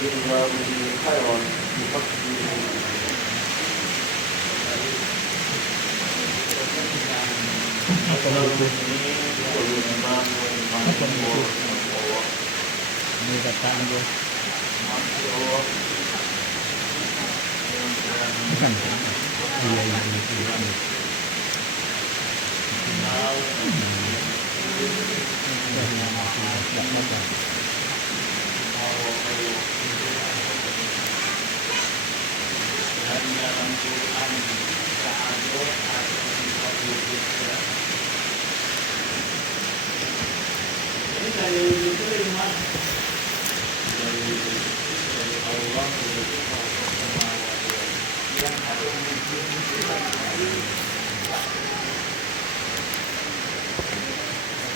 الله خيرا بفضله Ini datang dia. Bukan. Iya ini.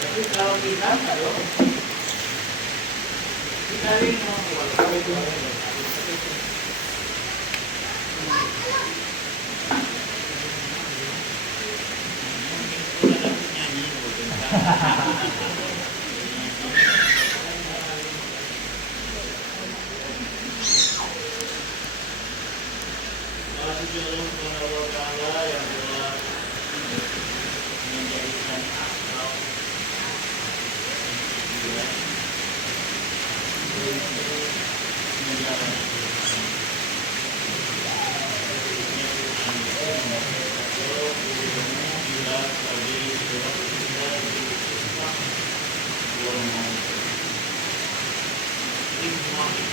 Jadi kalau kita kalau kita ini mau itu yang telah menjadikan akal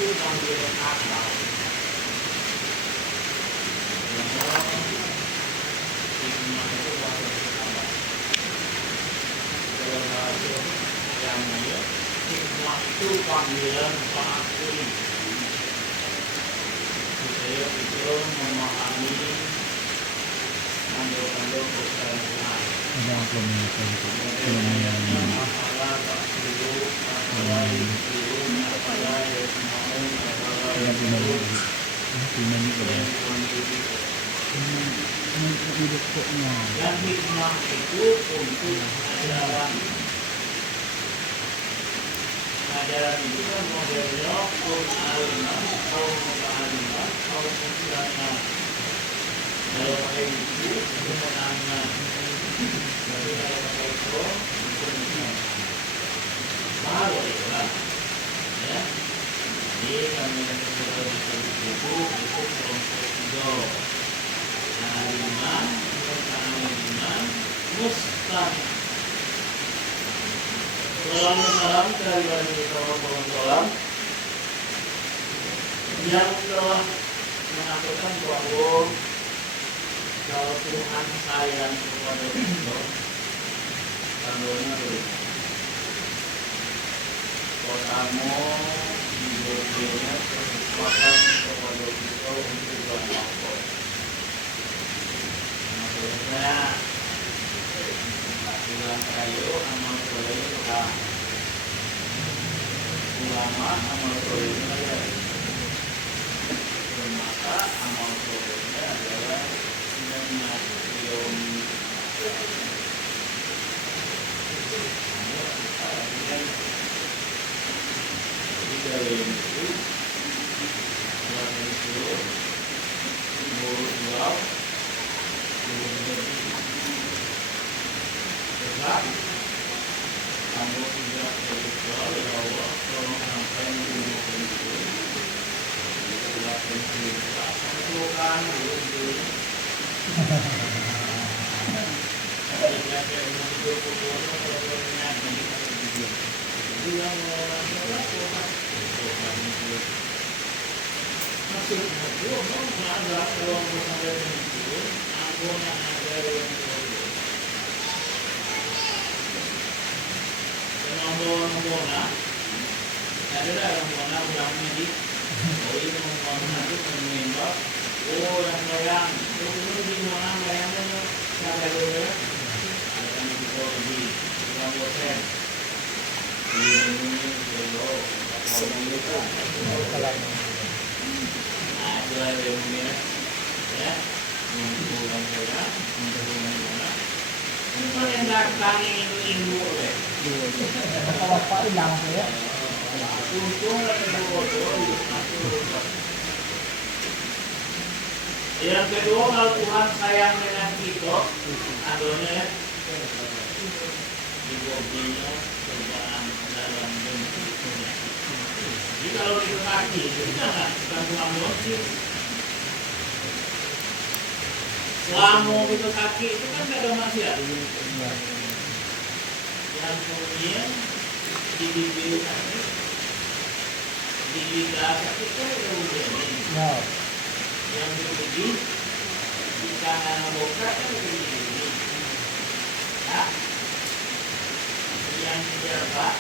itu panggilan akal. Hikmah itu bahasa apa? Dalam bahasa yang mulia, hikmah itu panggilan pengakui. Saya itu memahami mandor-mandor kesalahan. Ada Masalah tak dulu, masalah itu, masalah yang mau, masalah yang dan hikmah itu untuk ajaran. Ajaran itu kan modelnya kaum alimah, kaum muta'alimah, kaum muta'alimah. Kalau pakai buku, itu menangnya. Jadi kalau pakai itu, itu menangnya. Mahal ya, ya. Jadi kami yang sudah bisa buku, itu kelompok tiga. Alimah, muta'alimah, mustahil. Salam dari Nabi SAW yang telah mengatakan bahwa kalau Tuhan sayang kepada kita, tandanya dulu. Kalau kamu diberinya kesempatan kepada kita untuk berlaku. Maksudnya bilang kayu amal soleh kita ulama amal solehnya ada maka amal solehnya adalah menyaksikan dari itu dari itu mulut beliau kamu tidak berdoa ya Allah tolong sampai menjadi itu tidak penting itu kan dulu jadi yang hidup pun problemnya ini bilang orang masuk itu ada orang sampai itu anggota ada yang Mona, ada orang Mona ulangnya di, oh ini Mona itu menembak, oh yang bayang, itu di Mona bayangnya siapa itu ya? Ada yang itu di dalam hotel, di Indo, kalau itu, ada yang minat, ya, untuk ulang bayang, untuk ulang Mona, itu yang datang itu Indo deh. Bapak hilang ya. Untung ada bodoh, Yang kedua, kalau Tuhan sayang dengan kita, adanya ya, diberinya cobaan dalam bentuk penyakit. Jadi kalau kita sakit, itu jangan bukan emosi. Selama kita sakit itu kan tidak ada maksiat. Yang kemudian di bibir sakit, di lidah sakit kan ada ujian. Yang berbudi di tangan boka kan berbudi. Ya. Yang jabat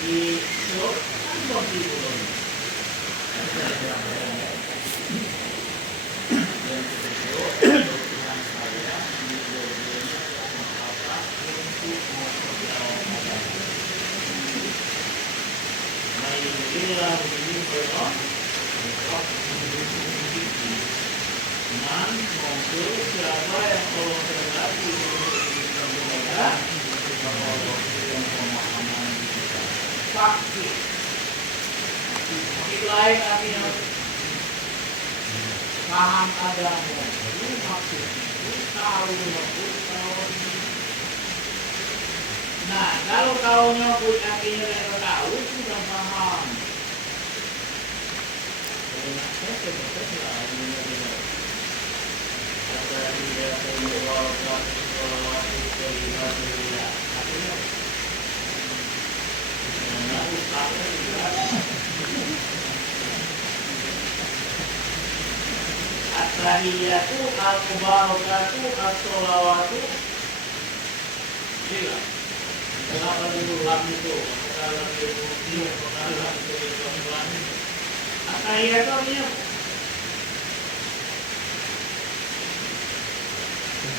di slot kan bodi belum. Yang kedua, Tuhan saya di bodinya apa untuk memperjauhkan. Inilah begini belum. Man maupun siapa yang Allah kehendaki untuk mereka Allah yang pemahaman kita sakit lain artinya paham agama itu maksud tahu. Nah kalau tahunya pun artinya yang tahu sudah paham. At-tahiyatu al-mubarakatu as-sholawatu. Gila. Kenapa diulang itu? Kalau diulang at-tahiyatu artinya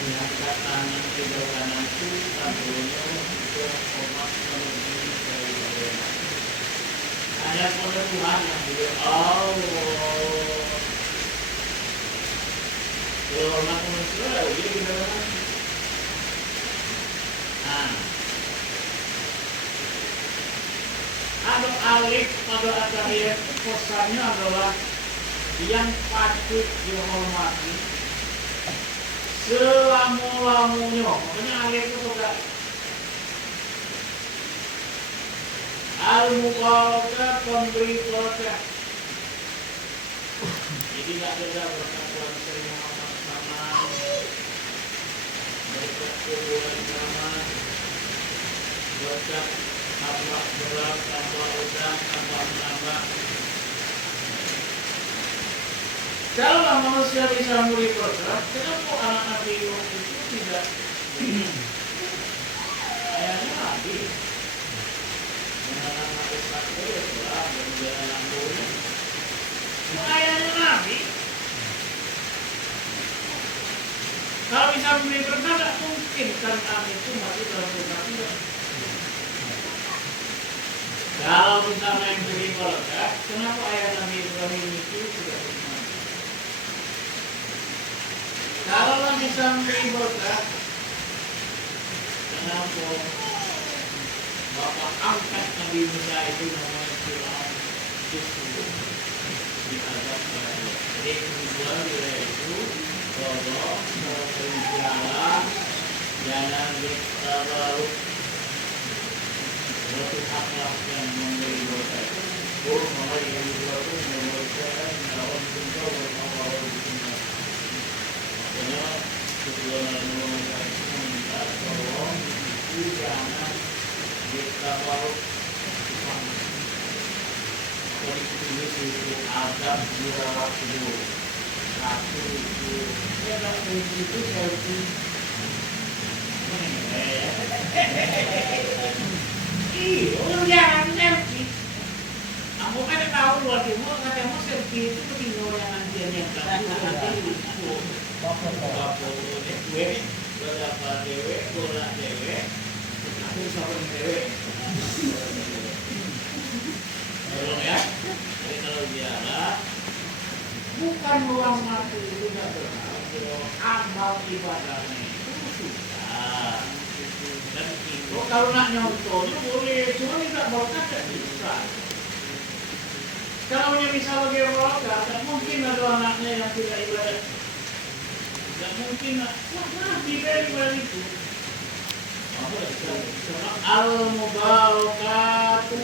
angkat tangan kedua kananku tangannya untuk hormat menuju dari bawah. Hanya pada Tuhan yang beliau Allah. Kalau hormat manusia, jadi gimana? Nah, ada alif pada at-tahiyat pesannya adalah yang patut dihormati selama-lamanya. Makanya alif itu juga al-mubarakah, pemberi berkah. Jadi tidak ada berkat Tuhan Sri Muhammad sama berkat Tuhan sama berkat tambah berat, tambah udang, tambah menambah. Kalau manusia bisa memberi berkat, kenapa anak Nabi Nuh itu tidak? Ayahnya Nabi, anak Nabi Sakti itulah berjalan lampunya. Ayahnya Nabi, kalau bisa memberi berkat, tidak mungkin kan kami itu masih dalam berkat. Kalau misalnya yang beri berkat, kenapa ayah Nabi Ibrahim itu tidak berkat? Kalau bisa memberi berkat, kenapa Bapak angkat Nabi Musa itu namanya Fir'aun justru diazab oleh jadi tujuan dia itu bahwa berjalan jalan bertabaruk suatu akhlak yang memberi berkat itu memberi sesuatu memberikan dalam bentuk bertawar karena tujuan mereka itu meminta bahwa itu jangan bertabaruk jadi ditulis itu adab dirawat dulu satu itu ya kalau itu selfie orang jangan selfie kamu kan tahu buat ibu katanya selfie itu tinggal yang antian yang kamu foto dewe berapa dewe bola dewe aku sama dewe tolong ya. Jadi kalau ziarah bukan ruang mati itu tidak berhasil, amal ibadahnya itu susah. Dan itu kalau nak nyontohnya boleh, cuma tidak berkat tidak bisa. Kalau dia bisa bagi roka, tak mungkin ada anaknya yang tidak ibadah. Tak mungkin mati dari ibadah itu. Al-Mubarakatu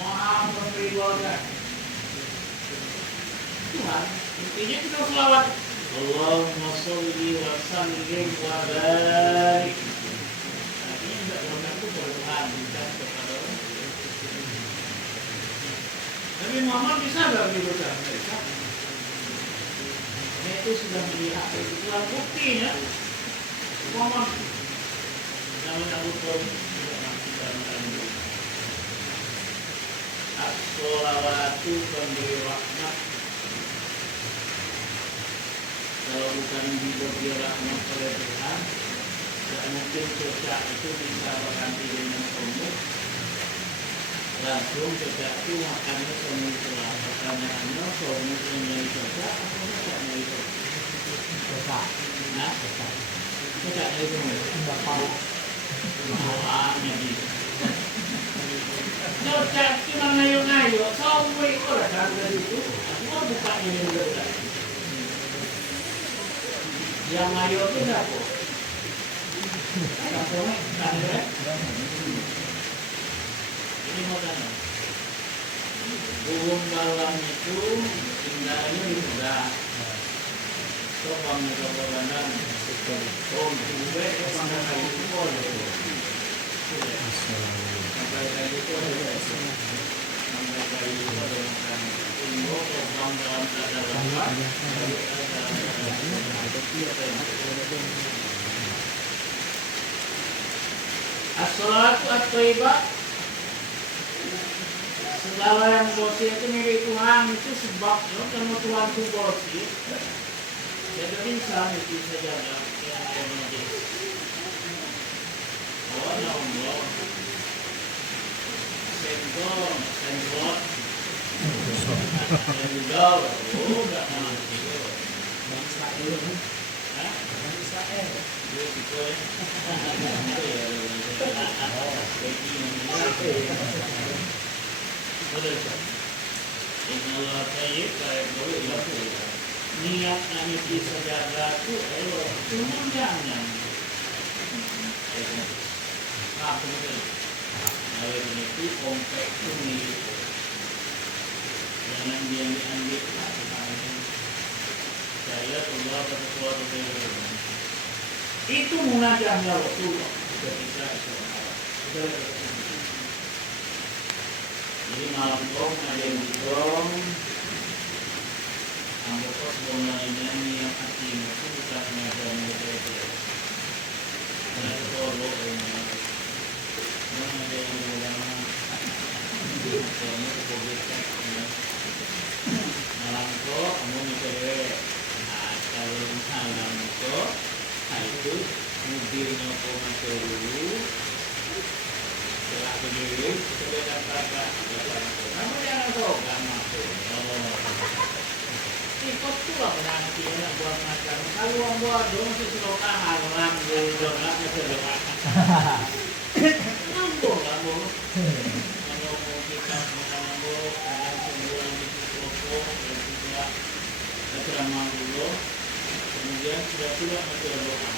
Maha memberi berkah. Tuhan, intinya kita selawat. Allahumma sholli wa sallim wa barik. Artinya tidak mengaku Tuhan bukan kepada orang. Nabi Muhammad bisa nggak berdoa? Bisa. Ini itu sudah melihat itu buktinya. Muhammad namanya Abu Talib tidak mati dalam kandung. As-sholawatu pemberi rahmat. Kalau bukan diberi rahmat oleh Tuhan, tidak mungkin cocak itu bisa berganti dengan umur. Langsung cocak itu makannya semua itulah. Pertanyaannya semua itu menjadi cocak atau tidak menjadi cocak? Cocak. Nah, Cocak. cocaknya itu Enggak tahu. doanya gitu. Cocak cuma ngayo-ngayo, semua itu lah harga itu. Semua bukannya yang berbeda. Yang ngayo itu apa? Kampungnya, kampungnya. Ini mau tanya. Burung bawang itu tinggalnya di udara. Coba mencoba bandang. Om gue sampai kayu itu boleh. Sampai kayu itu boleh. Sampai kayu itu ada makan. Tunggu terbang dalam keadaan apa? As-salatu at-thayyibah. Segala yang bosi itu milik Tuhan itu sebabnya karena Tuhan itu bosi. Jadi insan itu saja yang menjadi. Oh, ya Allah. Senggol. Senggol. Oh, enggak mati. Bangsa ini. Hah? Bangsa ini. Dia gitu ya. Inna Allah tayyib kayak boleh ilah. Niat nami bisa jagaku, ayo cuma jangan. Apa itu? Air itu komplek itu milik. Jangan dia diambil. Saya keluar ke sesuatu itu munajatnya Rasulullah ketika itu. Jadi malam dong ada yang dong. Anggota sebenarnya yang hati itu bukan mengajarnya itu. Karena itu kalau ada yang bilang soalnya kepogetan malam kok kamu mikir kalau malam kok itu mobilnya kok masuk dulu setelah berdiri kita lihat apa kamu jangan kok gak masuk ikut tuh lah penantinya buat makan kalau orang buat dong sesuatu halang dulu lah nggak nambung kalau kita makan nambung kadang sembuh di pokok dan juga ceramah dulu kemudian sudah masuk doa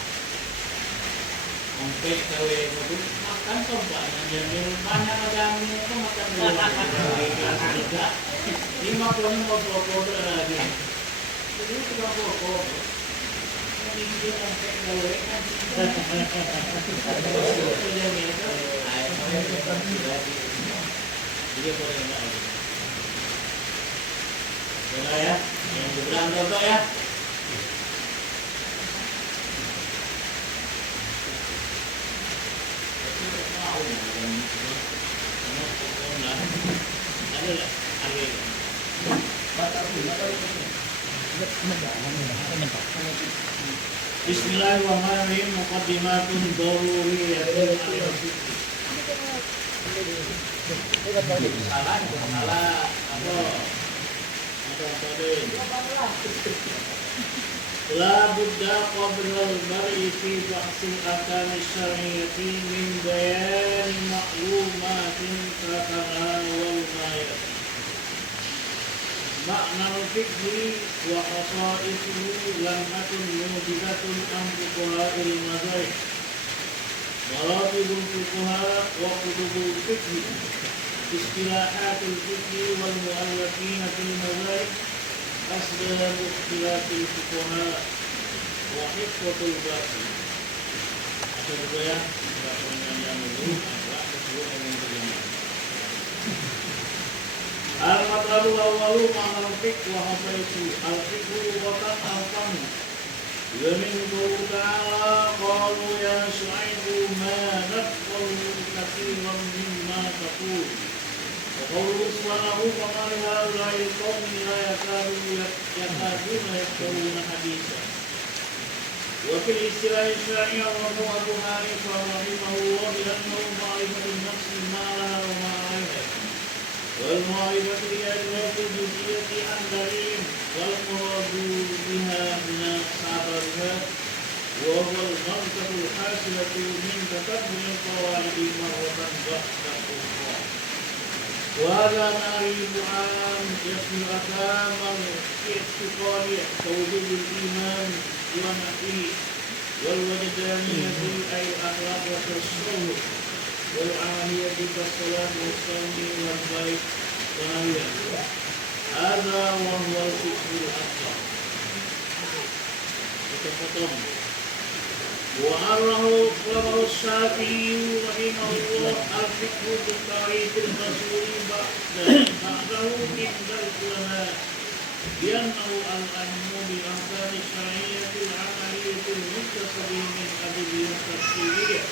sampai kalau itu makan sombanya jadi banyak macamnya itu makan dulu kelas 3 lima poin mau pokok lagi jadi sudah pokok ini dia sampai kalau kan dia boleh enggak lagi boleh ya yang dibilang contoh ya Bismillahirrahmanirrahim. Muqaddimatun daruriyatin. Salah. Apa tadi? La budda qabla al-mar'i fi ba'si al-ahkam al-syar'iyyati min bayan ma'lumatin fakana wal mayat. fikhi wa qasaisuhu lam'atun mujidatun am fuqaha'il mazhab. Maratibul fuqaha wa kutubul fikhi. Istilahatul fikhi wal mu'allafina fil mazhab. Asbab ikhtilafil fuqaha wa hikmatul batin. Ada juga ya, enggak pernah yang dulu, enggak sesuai dengan yang terjadi. Al-Matlabu awwalu ma'al fiqh wa hafaitu al-fiqhu wa ta'afamu Yamin qawlu ta'ala qalu ya Syu'aibu ma nafqahu katsiran mimma taqul wa qawlu subhanahu wa qala ha'ulai qawmi la yakaduna yafqahuna haditha wa fil istilah syari'ah wa Abu Hanifah rahimahullah bi annahu ma'rifatun nafsi ma laha wa ma 'alaiha والمعرفة بأدوات الجزئية عن دليل والمراد بها من صبرها وهو المنطق الحاصلة من تتبع القواعد مرة بعد أخرى وهذا تعريف عام يشمل أحكام الاعتقاد توحيد الإيمان ونحوه والوجدانية أي الأخلاق والتصوف والعملية كالصلاة والصوم والبيت ونحوها هذا وهو الفقه الأكبر. Potong. وعرفه الشافعي رحمه الله الفقه بالتعريف المشهور بعده عند العلماء بأنه العلم بالأحكام الشرعية العملية المكتسب من أدلة تفسيرية.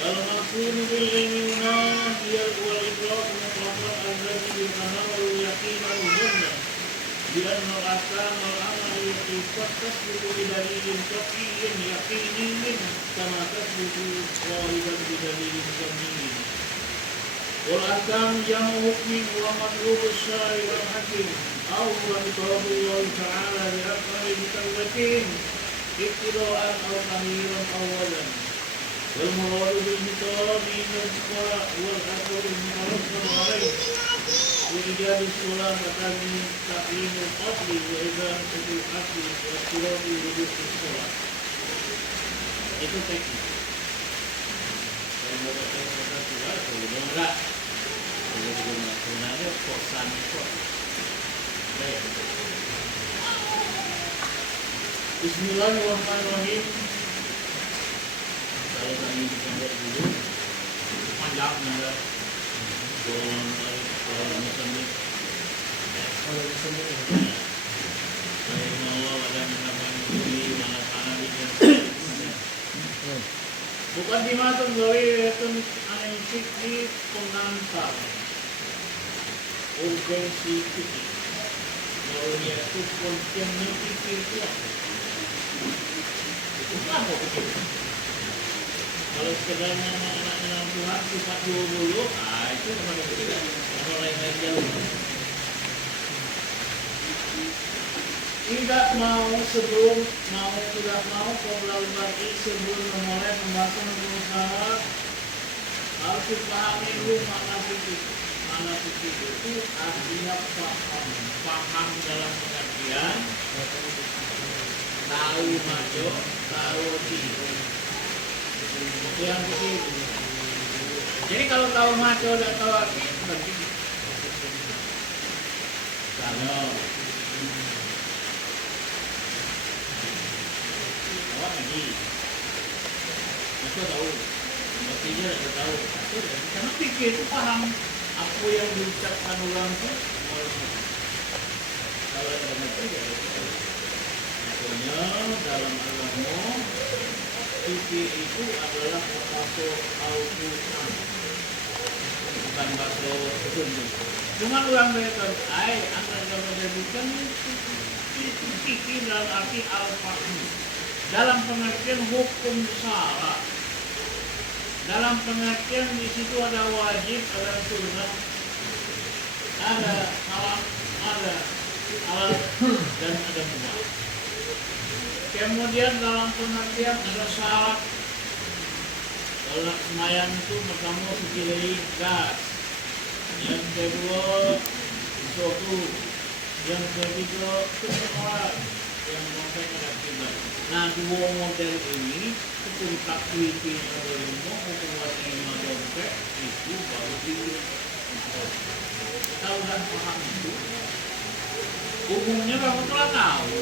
والمقصود بالعلم هنا هي الإدراك المطلق الذي يتناول اليقين والظن بأن الأحكام العملية قد تثبت بدليل قطعي يقيني كما تثبت غالبا بدليل ظني. والأحكام جمع حكم ومطلوب الشارع الحكيم أو خطاب الله تعالى بأكثر المكلفين ابتداء أو تغييرا أولا. والمراد بالخطاب من الفقهاء والأثر المترتب عليه وإيجاد الصلاة وتعليم تعليم الأصل وإباحة الأصل واختلاف وجوب الصلاة. Itu teknik. Kalau mau baca surat, kalau enggak, sebenarnya kosan kok. Baik. Bismillahirrahmanirrahim. Kalau kami bisa lihat dulu panjang nggak? Kalau misalnya saya mau ada menampang ini mana tangan ini. Bukan dimakan gawaian analitik di pengantar urgensi fikih. Kalau dia itu kontennya fikih itu apa fikih? Kalau sekedar anak-anak Tuhan sifat dulu, itu kepada kita. Kalau lain-lain jauh. Tidak mau sebelum mau tidak mau kau bagi sebelum memulai pembahasan berusaha harus dipahami dulu makna fikih. Makna fikih itu artinya paham dalam pengertian tahu majo, tahu tidak. Yang begitu. Jadi kalau tahu maco dan tahu aki berarti kalau awak lagi maco tahu artinya tidak tahu karena pikir itu paham apa yang diucapkan orang itu kalau ada maco ya maconya dalam agama fikih itu adalah bahasa Al-Quran, bukan bahasa Sunda. Cuma orang mereka, anda jangan menyebutkan itu fikih dalam arti al-fahmi, dalam pengertian hukum syara, dalam pengertian di situ ada wajib, ada sunnah, ada salam, ada halal dan ada mubah. Kemudian dalam pengertian ada syarat. Kalau semayang itu pertama suci dari gas. Yang kedua suatu Yang ketiga kesoal yang menyampaikan akibat. Nah, dua model ini hukum takwiti menerima hukum waterima dompet itu baru di kita udah paham itu. Umumnya kamu telah tahu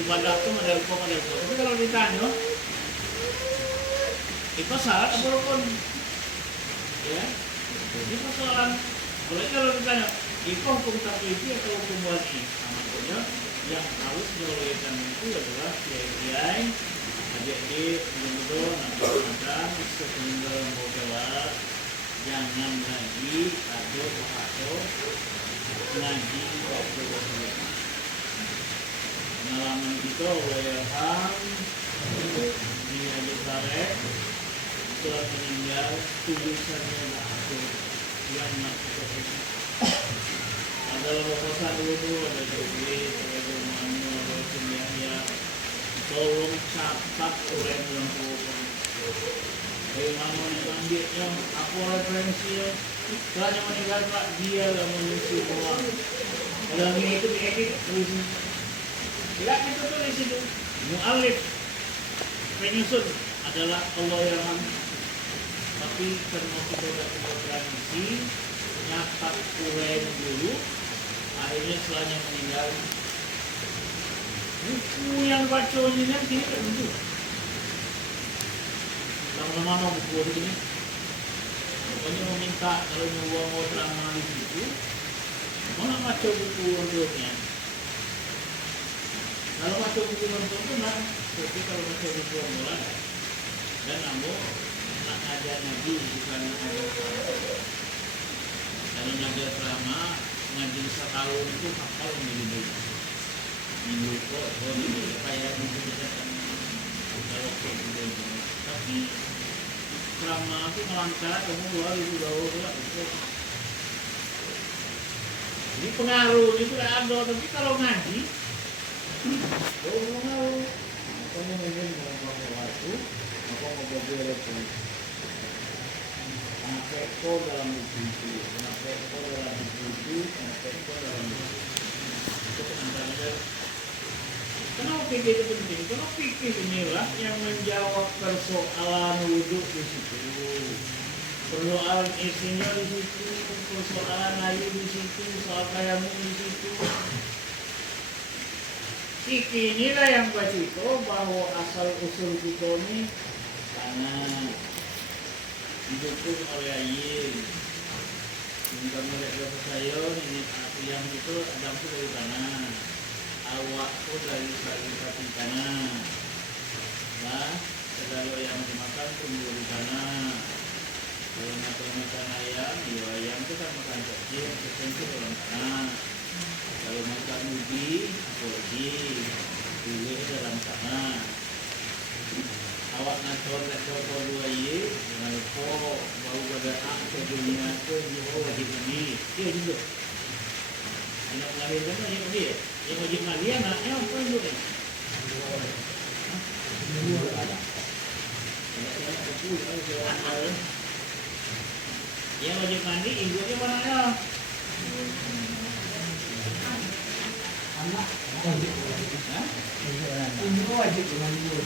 ibadah itu model kok. Tapi kalau ditanya itu syarat apa rukun? Ya, jadi persoalan. Boleh kalau ditanya itu hukum takwiti atau hukum wajib? Maksudnya yang harus diolehkan itu adalah kiai-kiai, adik-adik, mudah-mudahan, anak-anak, sebenarnya modal jangan lagi atau ngaji waktu pengalaman kita WLH di Adik Barek telah meninggal tulisannya aku yang masuk adalah proposal dulu ada duit ada rumahnya ada semuanya tolong catat oleh yang bagaimana diambilnya apa referensinya setelah meninggal Pak dia yang mengisi uang dalam ini itu diedit tulis tidak kita tulis itu mu'alif penyusun adalah Allah yang tapi termasuk tidak tradisi nyatat ulen dulu akhirnya setelahnya meninggal buku yang bacanya nanti tentu lama-lama buku ini pokoknya meminta kalau mau drama di situ mana baca buku untuknya kalau baca buku untuk benar tapi kalau baca buku mulai dan kamu nak ajar nabi bukan ajar kalau ngajar drama ngaji setahun itu hafal minggu kok ini kayak mungkin kalau kayak tapi drama itu melangkah kamu 2022 itu jadi pengaruh itu ada tapi kalau ngaji pengaruh makanya mungkin dalam waktu apa mau boleh anak peko dalam buku itu, anak peko dalam buku itu, anak peko dalam buku itu penantangannya. Kenapa pikir itu penting? Karena pikir inilah yang menjawab persoalan wudhu di situ, persoalan isinya di situ, persoalan air di situ, soal tayammum di situ. Fikih inilah yang baca bahwa asal usul kita ini sana. Didukung oleh air jika mereka percaya ini yang itu Adam itu dari tanah awak itu dari sari tanah nah segala yang dimakan tumbuh di tanah kalau makan ayam ya ayam itu kan makan kecil itu dalam tanah kalau makan ubi ubi dalam tanah awak ngatur dua ye dengan ko bau pada ke dunia ke jiwa wajib mandi dia juga anak melahirkan wajib mandi yang wajib mandi anaknya apa itu yang wajib mandi ibunya mana ya anak ibu wajib mandi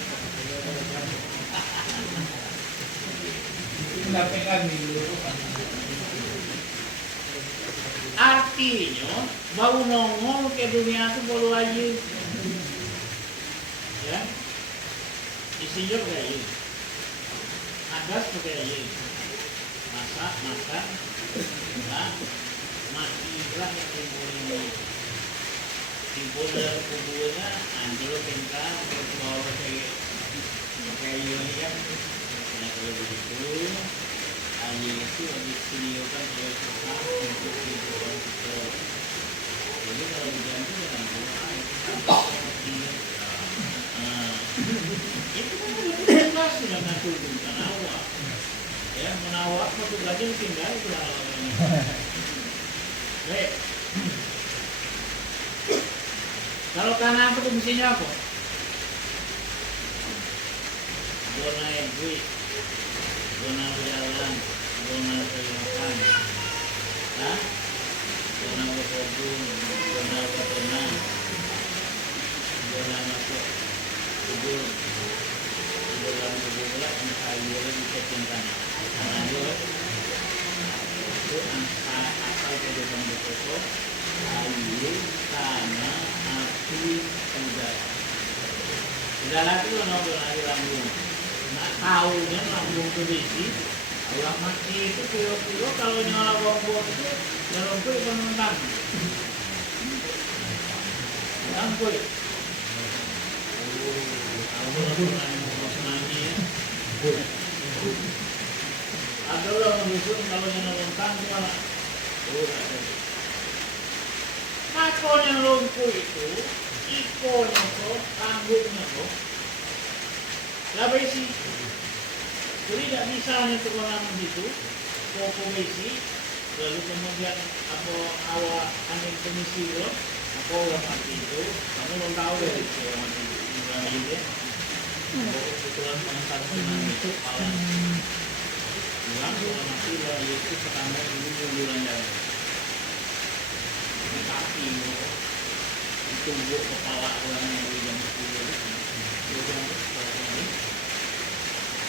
artinya bau nongol ke dunia itu baru aja ya isinya pakai aja adas pakai aja masak nah, mati lah yang timbul ini timbul dalam kubunya anjol kengkang kalau pakai ini kan nah kalau begitu air itu disediakan oleh Tuhan untuk kehidupan kita jadi kalau diganti dengan air itu kan jelas sudah ngatur bukan awak ya menawak satu belajar tinggal itu baik kalau tanah itu fungsinya apa? Zona duit, zona berjalan, zona kehidupan, zona berkebun, zona ke tenang. Jalan masuk kebun. Dalam kebunnya kayu lagi ketinggian. Karena itu asal kehidupan berkokok, kayu, tanah, api, udara. Udara itu ngobrol lagi lambung. Nah tahunya lambung itu besi. Orang mati itu kilo-kilo kalau nyala bom itu dalam kulit penuntang. Dalam kulit. Kalau orang mau senangi ya. Ada orang musuh kalau nyala lontang itu malah. Makonya lumpuh itu, ikonnya kok, tanggungnya kok. Lah besi. Jadi tidak bisa hanya orang begitu, koko besi, lalu kemudian apa awak angin komisi itu, apa orang mati itu, kamu belum tahu ya itu orang mati itu, orang ini ya. Kebetulan pengasal senang itu malam. Bilang orang mati lah itu pertama ini bulan jauh. Ini kaki ditumbuk kepala orang yang di jam 10 itu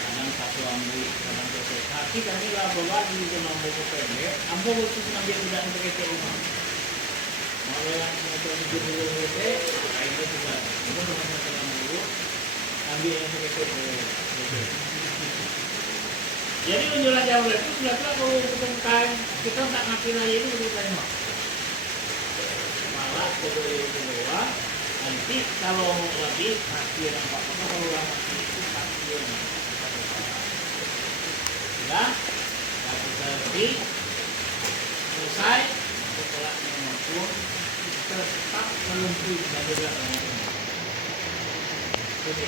kadang satu ambil kadang satu kaki kami lah berbagi itu nombor pendek ambil khusus ngambil tidak untuk kecil rumah kalau yang motor 70 meter itu juga itu teman-teman dulu ambil yang kecil jadi menjual jauh itu sudah kalau untuk kain kita tak ngapain aja itu untuk kain mah malah dari bawah nanti kalau lagi kaki yang apa kalau lama itu kaki yang sudah kita lebih selesai setelah mengukur tetap melumpuh dan juga itu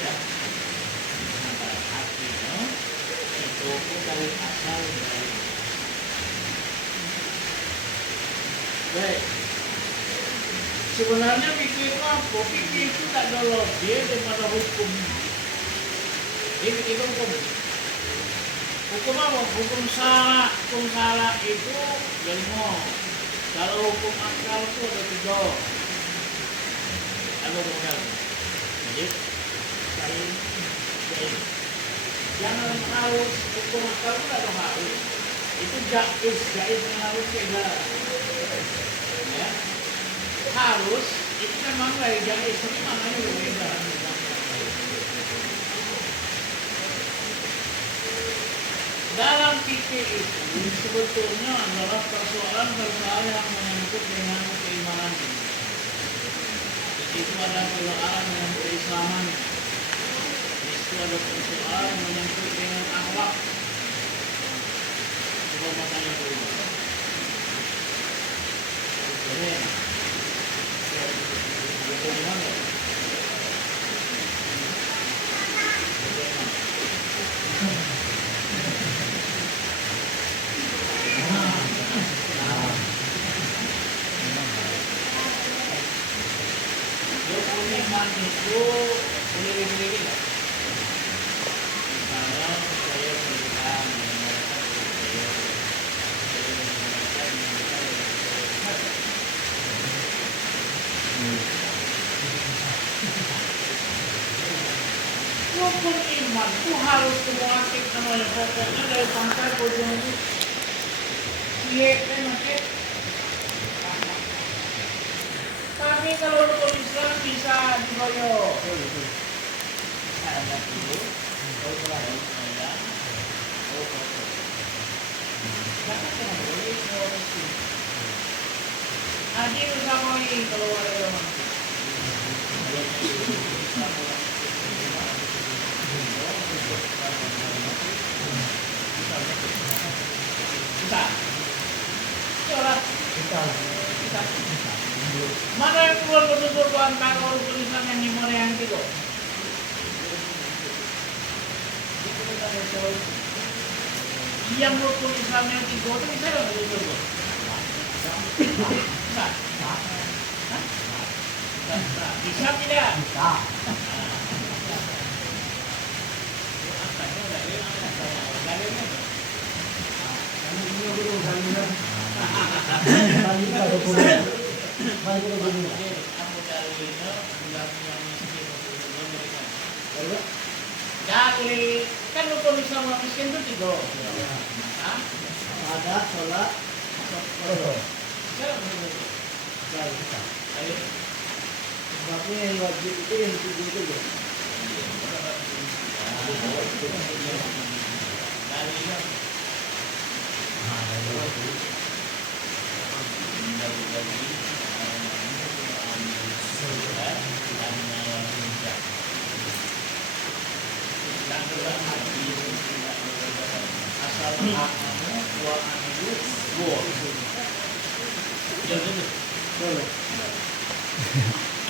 ya antara hatinya itu dari asal dari baik. Sebenarnya pikir itu apa? Pikir itu tak ada logik daripada hukum. Ini pikir hukum. Hukum apa? Hukum salah itu ilmu. Kalau hukum akal itu ada 3. Ada benar. Jadi, jangan harus hukum akal itu ada harus. Itu jaiz yang harus kita. Ya. Harus itu memang gak jaiz, tapi maknanya berbeda. Dalam fikih itu sebetulnya adalah persoalan yang menyangkut dengan keimanan. Itu ada persoalan dengan keislaman. Itu ada persoalan menyangkut dengan akhlak. Coba maknanya dulu. Itu pilih-pilih lah. Misalnya saya berikan hukum iman itu harus semua aktif namanya pokoknya dari pantai ke ujung itu. Iya kan maksudnya. Tapi kalau hukum Islam bisa digoyok. Ada dulu. Kalau terakhir saya, jangan boleh korupsi. Adil sama ini kalau ada orang. Bisa. Bisa. Mana yang keluar betul-betul antara orang tulisan yang dimana yang itu? Yang rukun Islam yang tiga itu bisa nggak betul-betul? Bisa. Bisa tidak? Bisa. Balik ko din nila. Ako dali no, bilang yang miskin itu mereka. Lalu, Dali kan lu kalau bisa orang miskin itu tiga. Hah? ada sholat, Siapa yang balik kita. Ayo. Sebabnya yang wajib itu yang tujuh itu ya. Dali kan. Asal amamu wa amilu go. Jadi Boleh.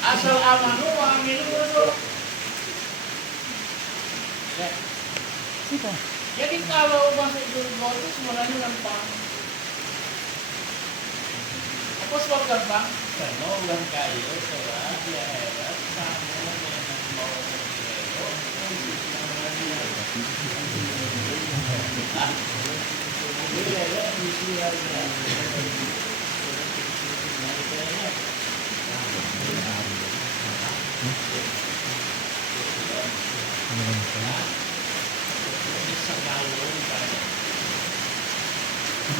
asal amanu wa amilu go. Jadi kalau masuk surga itu sebenarnya gampang. Apa sebab gampang? Karena orang kaya telah di akhirat sama dengan mau menjadi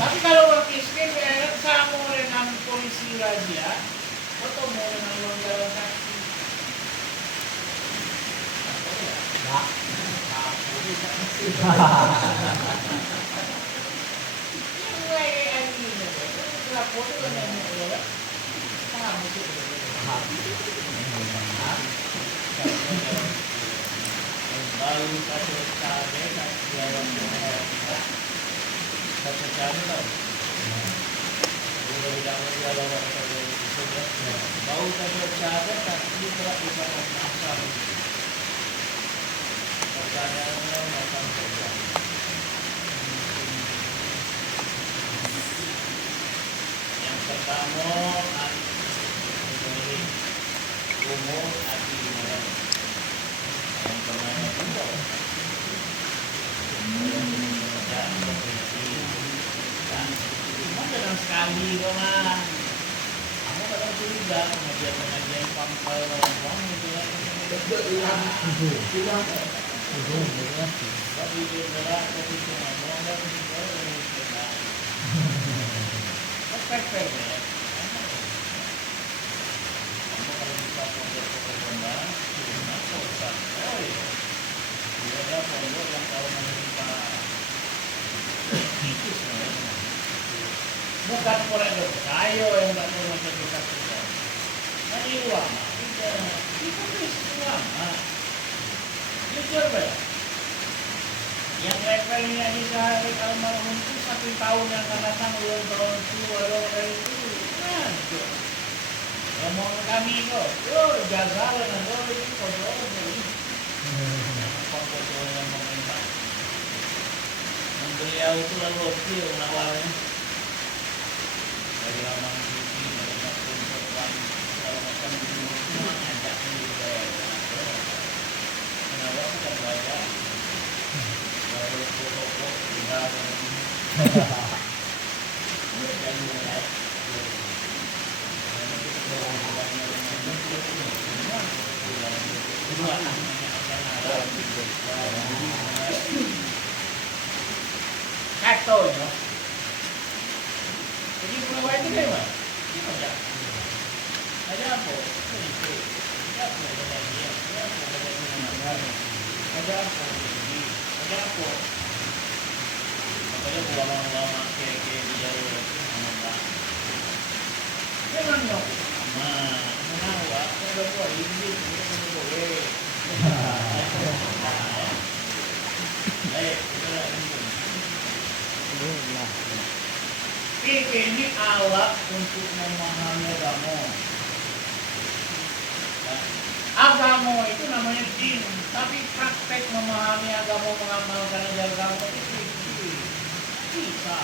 tapi kalau orang miskin sama dengan polisi razia atau mau dengan pelanggaran kaki Nah, yang lain ini lapor itu kan yang paham itu baru satu cabai satu cabai tau udah jalan bau satu cabai tapi telah dipakai masa pertanyaannya macam saja yang pertama ini umur hati yang pertama kedua cuma jangan sekali kok mah kamu kadang curiga pengajian pangkal orang gitu kan tapi dia berat tapi cuma ngomong dan perfect ya kamu kalau bisa pondok kembang kenapa usah oh iya dia ada pondok yang tahu menerima itu sebenarnya bukan korek kayu yang tak tahu macam kita ini ulama kita tulis ulama jujur ya yang levelnya di sehari almarhum itu 1 tahun yang akan datang ulang tahun itu walau dari itu kan yang mau kami kok jaga lah nanti itu kodoh jadi kodoh yang meminta beliau itu lalu opil awalnya dari lama suci dari waktu perempuan segala macam semua ngajak di daerah kenapa kita belajar baru pokok sudah dan mulai katanya jadi pulau itu dewa ada apa ada apa makanya ulama-ulama kayak dia memang no menawa ada apa ini boleh ini alat untuk memahami agama. Agama itu namanya din, tapi praktek memahami agama, mengamalkan ajaran agama itu bisa.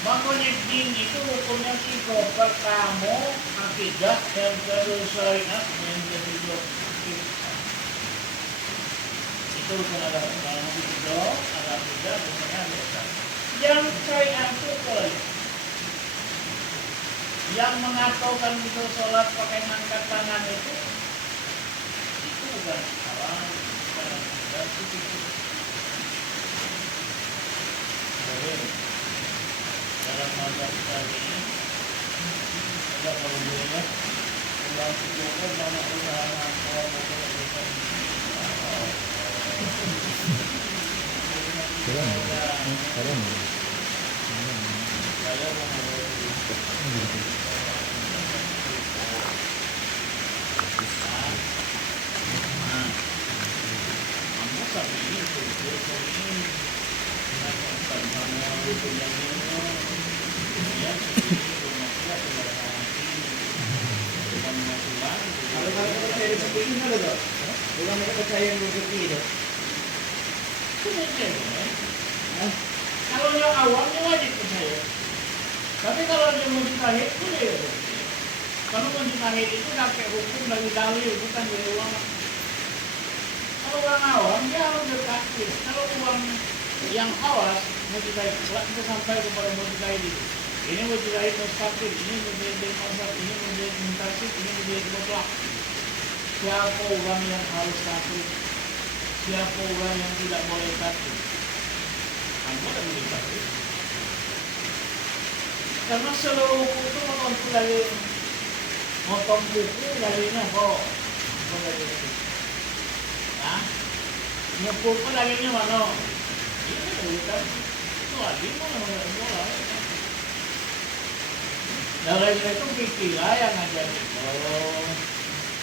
Makanya din itu hukumnya 3. Pertama, akidah, yang kedua syariat, yang ketiga itu bukan ada kalau itu ada akidah, bukannya ada. Yang syariat itu Yang mengatakan untuk sholat pakai angkat tangan itu bukan salah, bukan itu. Boleh. Dalam mazhab Syafi'i ada kemudiannya dalam tujuan banyak usaha kalau Kalau percaya seperti ini ada tak? Bukan mereka percaya yang seperti itu. Kalau yang awamnya wajib percaya. Tapi kalau dia mujtahid boleh ya. Kalau mujtahid itu pakai hukum dari dalil bukan dari ulama. Kalau orang awam dia harus bertakdir. Kalau orang yang awas mujtahid itu sampai kepada mujtahid itu. Ini mujtahid mustaqil, ini mujtahid mazhab, ini mujtahid muntasib, ini mujtahid mutlak. Siapa orang yang harus takdir? Siapa orang yang tidak boleh takdir? Anda tak boleh takdir. Karena seluruh buku itu motong buku dari kok dari itu. Nah, nyepul pun dagingnya mana? Ini bukan itu lagi mana bola. Dari itu pikirlah yang ngajarin.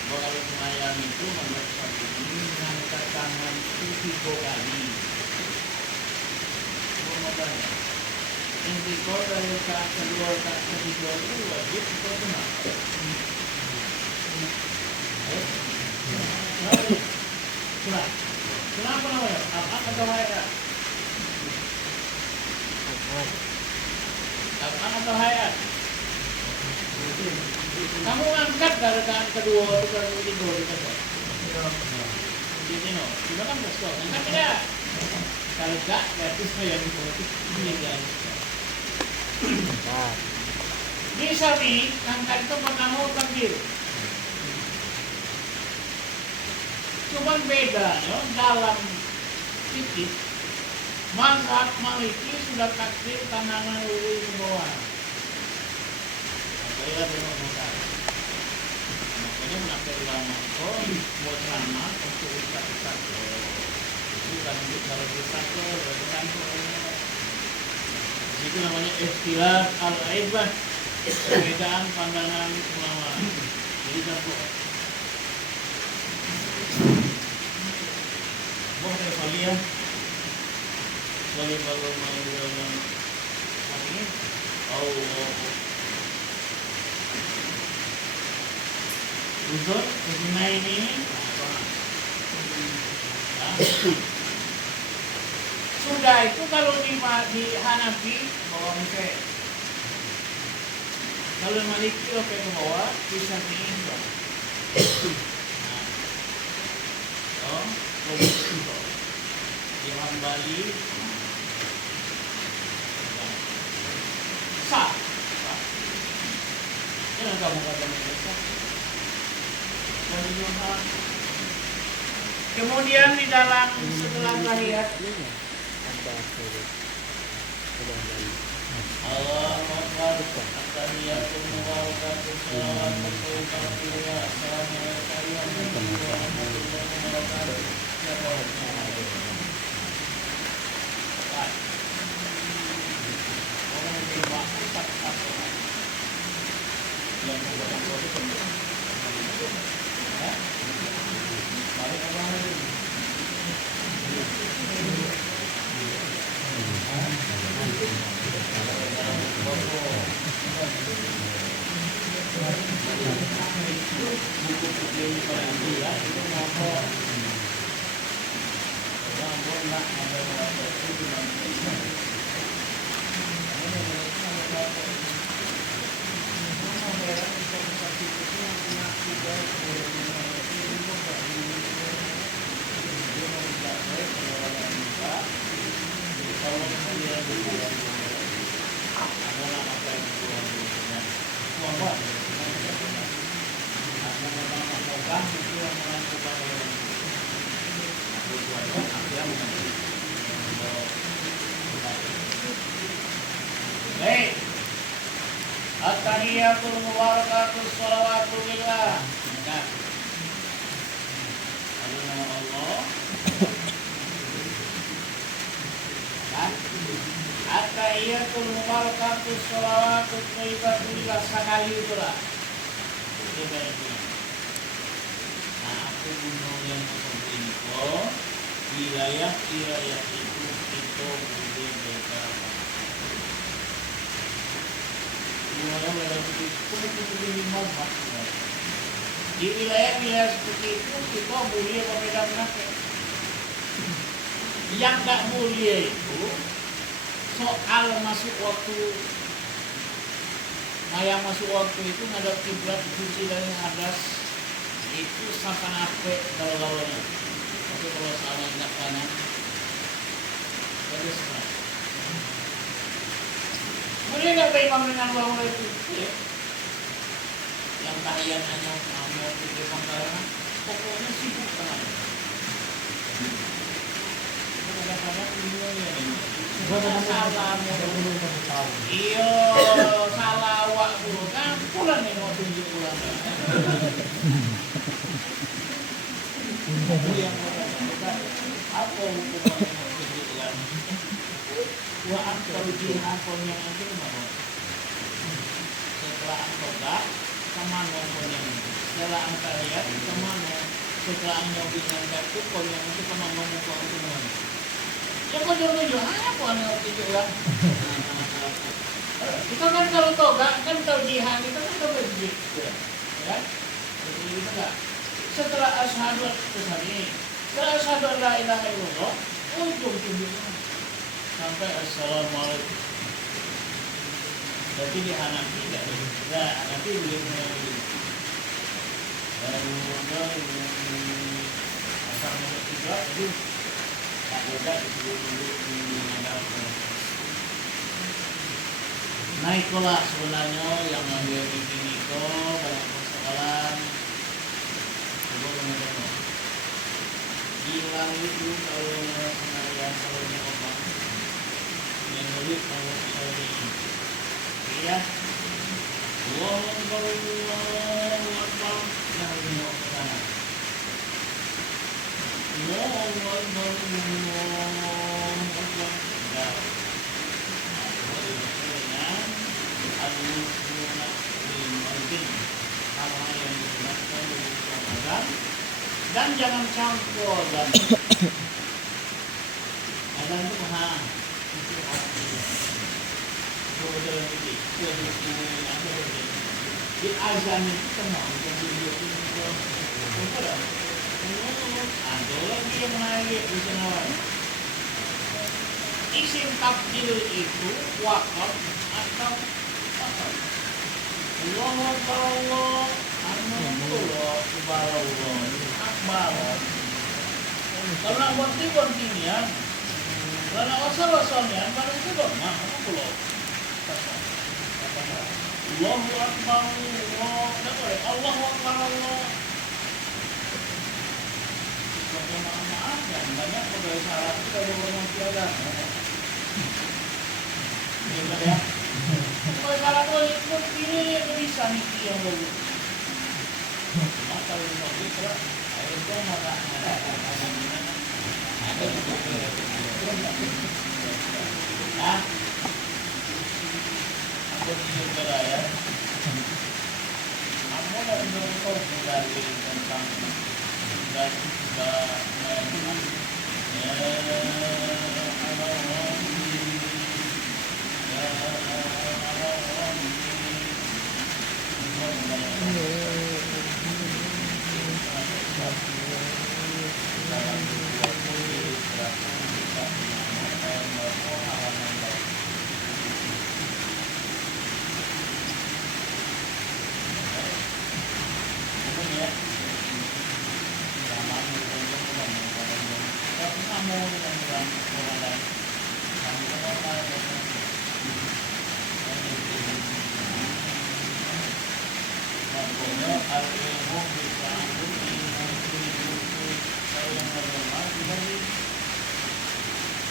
Kalau semayang itu menurut ini mengangkat tangan itu 3 kali. Yang dikor dari saat kedua saat ketiga itu wajib untuk benar. Kenapa namanya? Apa atau hayat? Apa atau hayat? Kamu angkat dari tangan kedua itu ke ketiga itu kan? Jadi no, kita kan berskor. Angkat tidak? Kalau enggak, berarti saya yang ini guys. Bisa nih, angkat itu pertama takbir. Cuman bedanya dalam fikih mazhab Maliki sudah takbir tangan ulu ke bawah. Saya belum bukan. Makanya menakdir ulama itu buat sama untuk ustaz-ustaz. Bukan untuk kalau ustaz bukan. Itu namanya ikhtilaf al-aibah, perbedaan pandangan ulama. Jadi campur. Boleh Valia sebagai baru dalam ini usul kesimai ini sudah itu kalau di Hanafi bawa misalnya kalau Maliki oke ke bawah bisa ini di Hambali sah jangan kamu kata mereka kemudian di dalam setelah tahiyat Allahu Akbar at-tahiyyatu mubarakatuh salawatu wa assalamu alaikum warahmatullahi wabarakatuh. bahwa aku memang memegang itu yang menentukan yang aku buat aku yang baik. At-tahiyatul mubarakatus sholawatu lillah. Ada nama Allah. Kan? At-tahiyatul mubarakatus sholawatu thayyibatu lillah sekali itulah. Itu baiknya. Nah, aku bunuh yang seperti ini kok. Wilayah itu boleh mereka. Di wilayah-wilayah seperti itu kita boleh memegang nakal. Yang tak boleh itu soal masuk waktu. Nah, yang masuk waktu itu ngadap kiblat suci dari hadas itu sampai apa kalau-kalaunya. Tapi kalau salah ingat kanan, jadi salah. Boleh nggak imam dengan bangun itu? Boleh. Yang tahiyat hanya mau pergi sampai pokoknya sibuk kan. Kadang-kadang dunia ini. Salah iyo salah awak dulu kan pulang nih mau tunjuk pulang. Yang apa hukumannya mau tunjukkan? Wa angkau jihakon yang itu mana? Setelah angkau tak, kemana kon yang itu? Setelah angkau lihat, kemana? Setelah nyobi yang itu, kon yang itu kemana muka itu mana? Ya kau jauh-jauh, apa yang mau tunjukkan? Kita kan kalau toga, kan tahu jihad, kita kan tahu berjihad, ya? Jadi itu enggak. Setelah asyhadu setelah asyhadu la ilaha illallah, ujung tunjukkan. Sampai assalamualaikum. Jadi di Hanafi tidak bisa. Hanafi boleh mengambil. Dan asal masuk tiga itu tak ada itu di naiklah sebenarnya yang ngambil di sini kok banyak persoalan. Coba menurut hilang itu kalau sengaja kalau apa yang nulis kalau ini ya Allahu Akbar Allahu Akbar nah ini sana Allahu Akbar Allahu Akbar ya al-muslimuna lil-mu'min hal-hal yang disunatkan dari Ramadan dan jangan campur dan azan itu mahal kemudian ini di azan itu semua jadi itu ada lagi yang menarik di sana. Isim takdir itu wakaf atau wakaf. Allahu Akbar Allah, Alhamdulillah, Subhanallah, Akbar. Kalau nak berhenti-berhentinya, kalau nak wasal-wasalnya, baru itu dong, apa pula? Allahu Akbar Allah, tak boleh. Allahu Akbar Allah. Maaf dan banyak pegawai syarat itu dari orang tiada. Ya. Pegawai syarat itu ini bisa nih yang baru. Nah, kalau mau bisa, ayo dong ada. Nah, aku juga ya. Kamu dah berkau dari tentang dan Contohnya al-ilmu bita'allum ilmu itu saya yang berlemah tadi.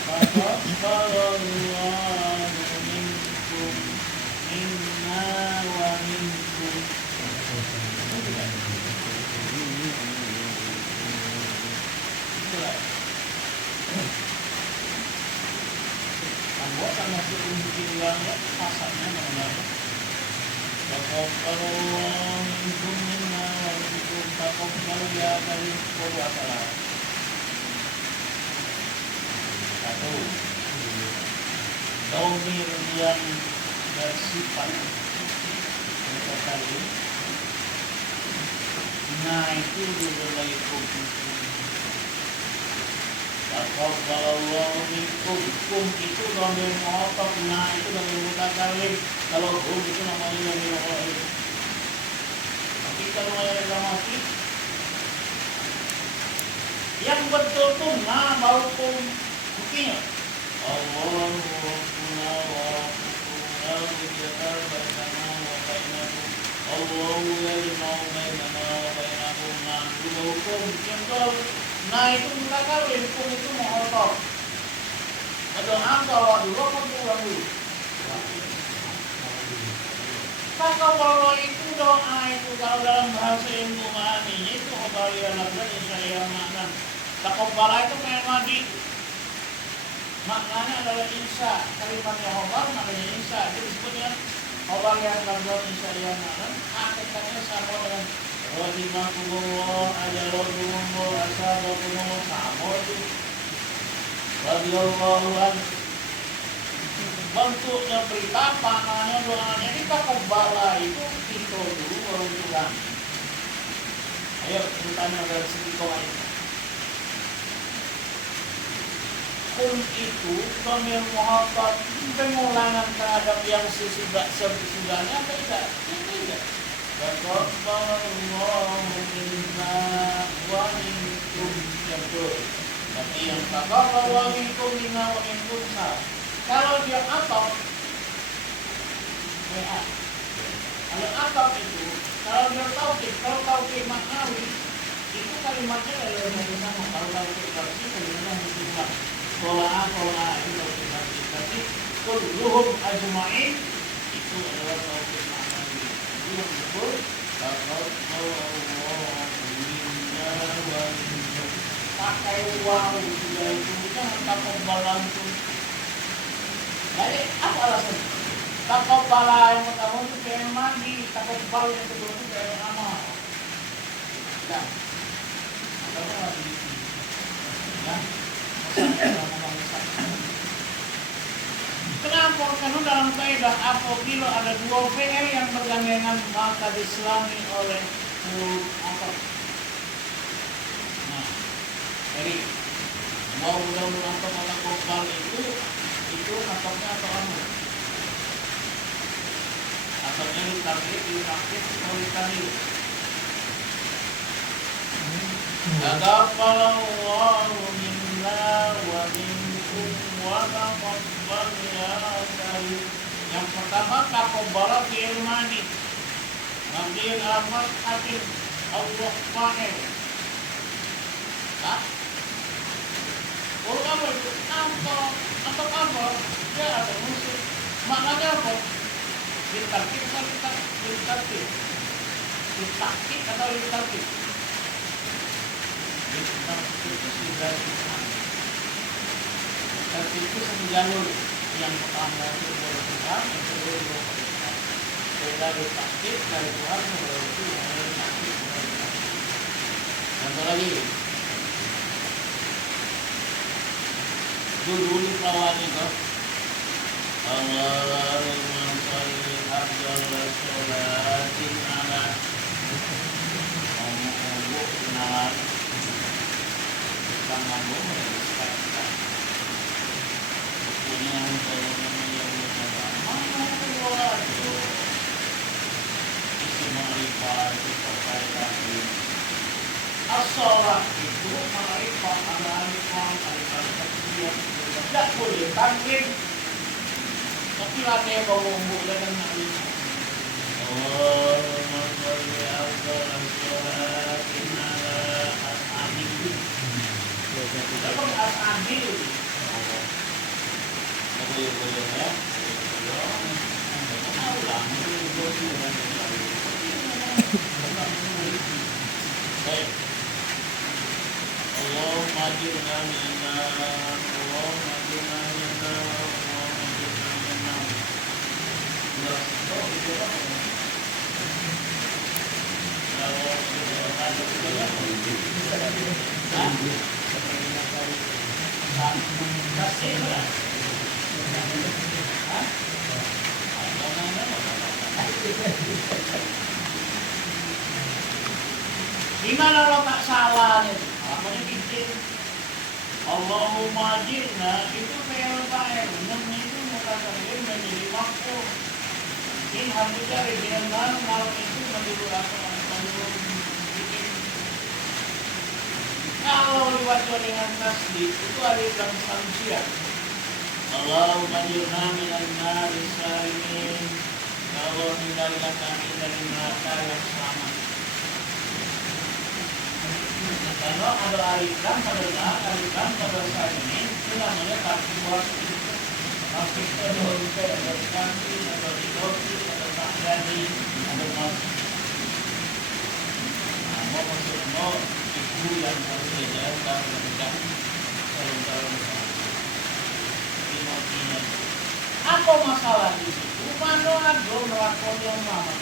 Taqabbalallahu minkum minna wa minkum. Anggota masuk untuk ulangnya pasarnya namanya. Taqabbalallahu minkum minna wa minkum taqabbal ya karim wa salam. Satu, domir yang bersifat mutakallim. Nah itu dimulai hukum. Taqabbalallahu minkum. Kum itu domir mu'athaf. Nah itu domir mutakallim. Kalau hum itu namanya domir ghaib. Tapi kalau yang mati yang betul tuh nah baru kum buktinya. Allahu Rabbuna wa Rabbukum la ilaha bainana wa bainakum. Allahu yajma'u bainana wa bainakum. Nah itu hukum yang tahu. Nah itu mutakallim, hukum itu mu'athaf. Ada angka dulu apa pulang dulu? Taqabbalallahu itu doa itu kalau dalam bahasa ilmu ma'ani itu khabariyan abdan insya'iyah makna. Taqabbala itu kayak madi. Maknanya adalah insya. Kalimatnya khabar maknanya insya. Itu disebutnya khabariyan abdan insya'iyah makna. Hakikatnya sama dengan rahimakumullah ajalullah asadakumullah sama itu. Radhiyallahu anhu. Bentuknya berita, panahnya doanya kita kembali itu dulu baru pulang. Ayo ceritanya dari segi kawan. Kum itu domir muhabbab pengulangan terhadap yang sesudahnya tidak. Tidak. Taqabbalallahu minna wa minkum betul. Tapi yang taqabbalallahu minkum minna wa minkum salah. Kalau dia atap, kalau atap itu, kalau dia tauhid maknawi, itu kalimatnya adalah sama. Kalau tauhid tafsir kalimatnya muslimah. Qolaa itu tauhid tafsir. Tapi kulluhum ajma'in itu adalah tauhid maknawi. Itu yang disebut taqabbalallahu minna wa minkum. Pakai waw sudah itu kan taqabbalallahu. Jadi apa alasan? Taqabbala yang pertama itu kayak mandi, taqabbal yang kedua itu kayak amal. Ya, apa lagi? Ya, kenapa? Karena dalam kaidah apabila ada dua fi'il yang bergandengan maka diselami oleh huruf ataf. Nah, jadi mau mudah-mudahan taqabbal itu atapnya atau anu? Atapnya ditakdir atau ditakdir. Taqabbalallahu minna wa minkum wa taqabbal ya karim. Yang pertama taqabbala fi'il madi. Mabniun ala fathil Allah fa'il. Hah? Oh apa itu? Atau apa? Dia ada musuh. Maknanya apa? Ditakdir atau ditakdir? Ditakdir atau ditakdir? Ditakdir itu sudah Tuhan. Ditakdir itu satu jalur. Yang pertama itu dari Tuhan, yang kedua dari Tuhan. Beda ditakdir dari Tuhan kepada Tuhan, yang ditakdir kepada Tuhan. Contoh lagi. Dulu lawan itu Allahumma sholli afdal sholatin ala Allahumma kenalan tangan mengisahkan punya yang mana kedua itu isi ma'rifah itu terkait as-sholat itu ma'rifah ada alifah tidak boleh tanwin tapi latih bawa umur dan nabi Allahumma sholli ala Baik. Allahumma ajirna minan nar. Allahumma ajirna minan nar. Allahumma ajirna minan nar. Gimana lo tak salah nih? Apa yang bikin Allahumma ajirna itu PL itu muka terjun menjadi makhluk. In hamdulillah dengan baru malam itu menurut apa? Menurut bikin. Kalau dibaca dengan tasbih itu ada dalam manusia. Allahumma ajirna minan nar salimin. Allah hindarilah kami dari neraka yang selamat. Kalau ada aliflam pada saat ini itu namanya takbir. Takbir itu ada kanti, ada dikopi, ada takdadi, ada mas. Mau masuk mau itu yang harus dijalankan ketika calon-calon Timothy. Apa masalah di situ? Mana ada melakon yang mana?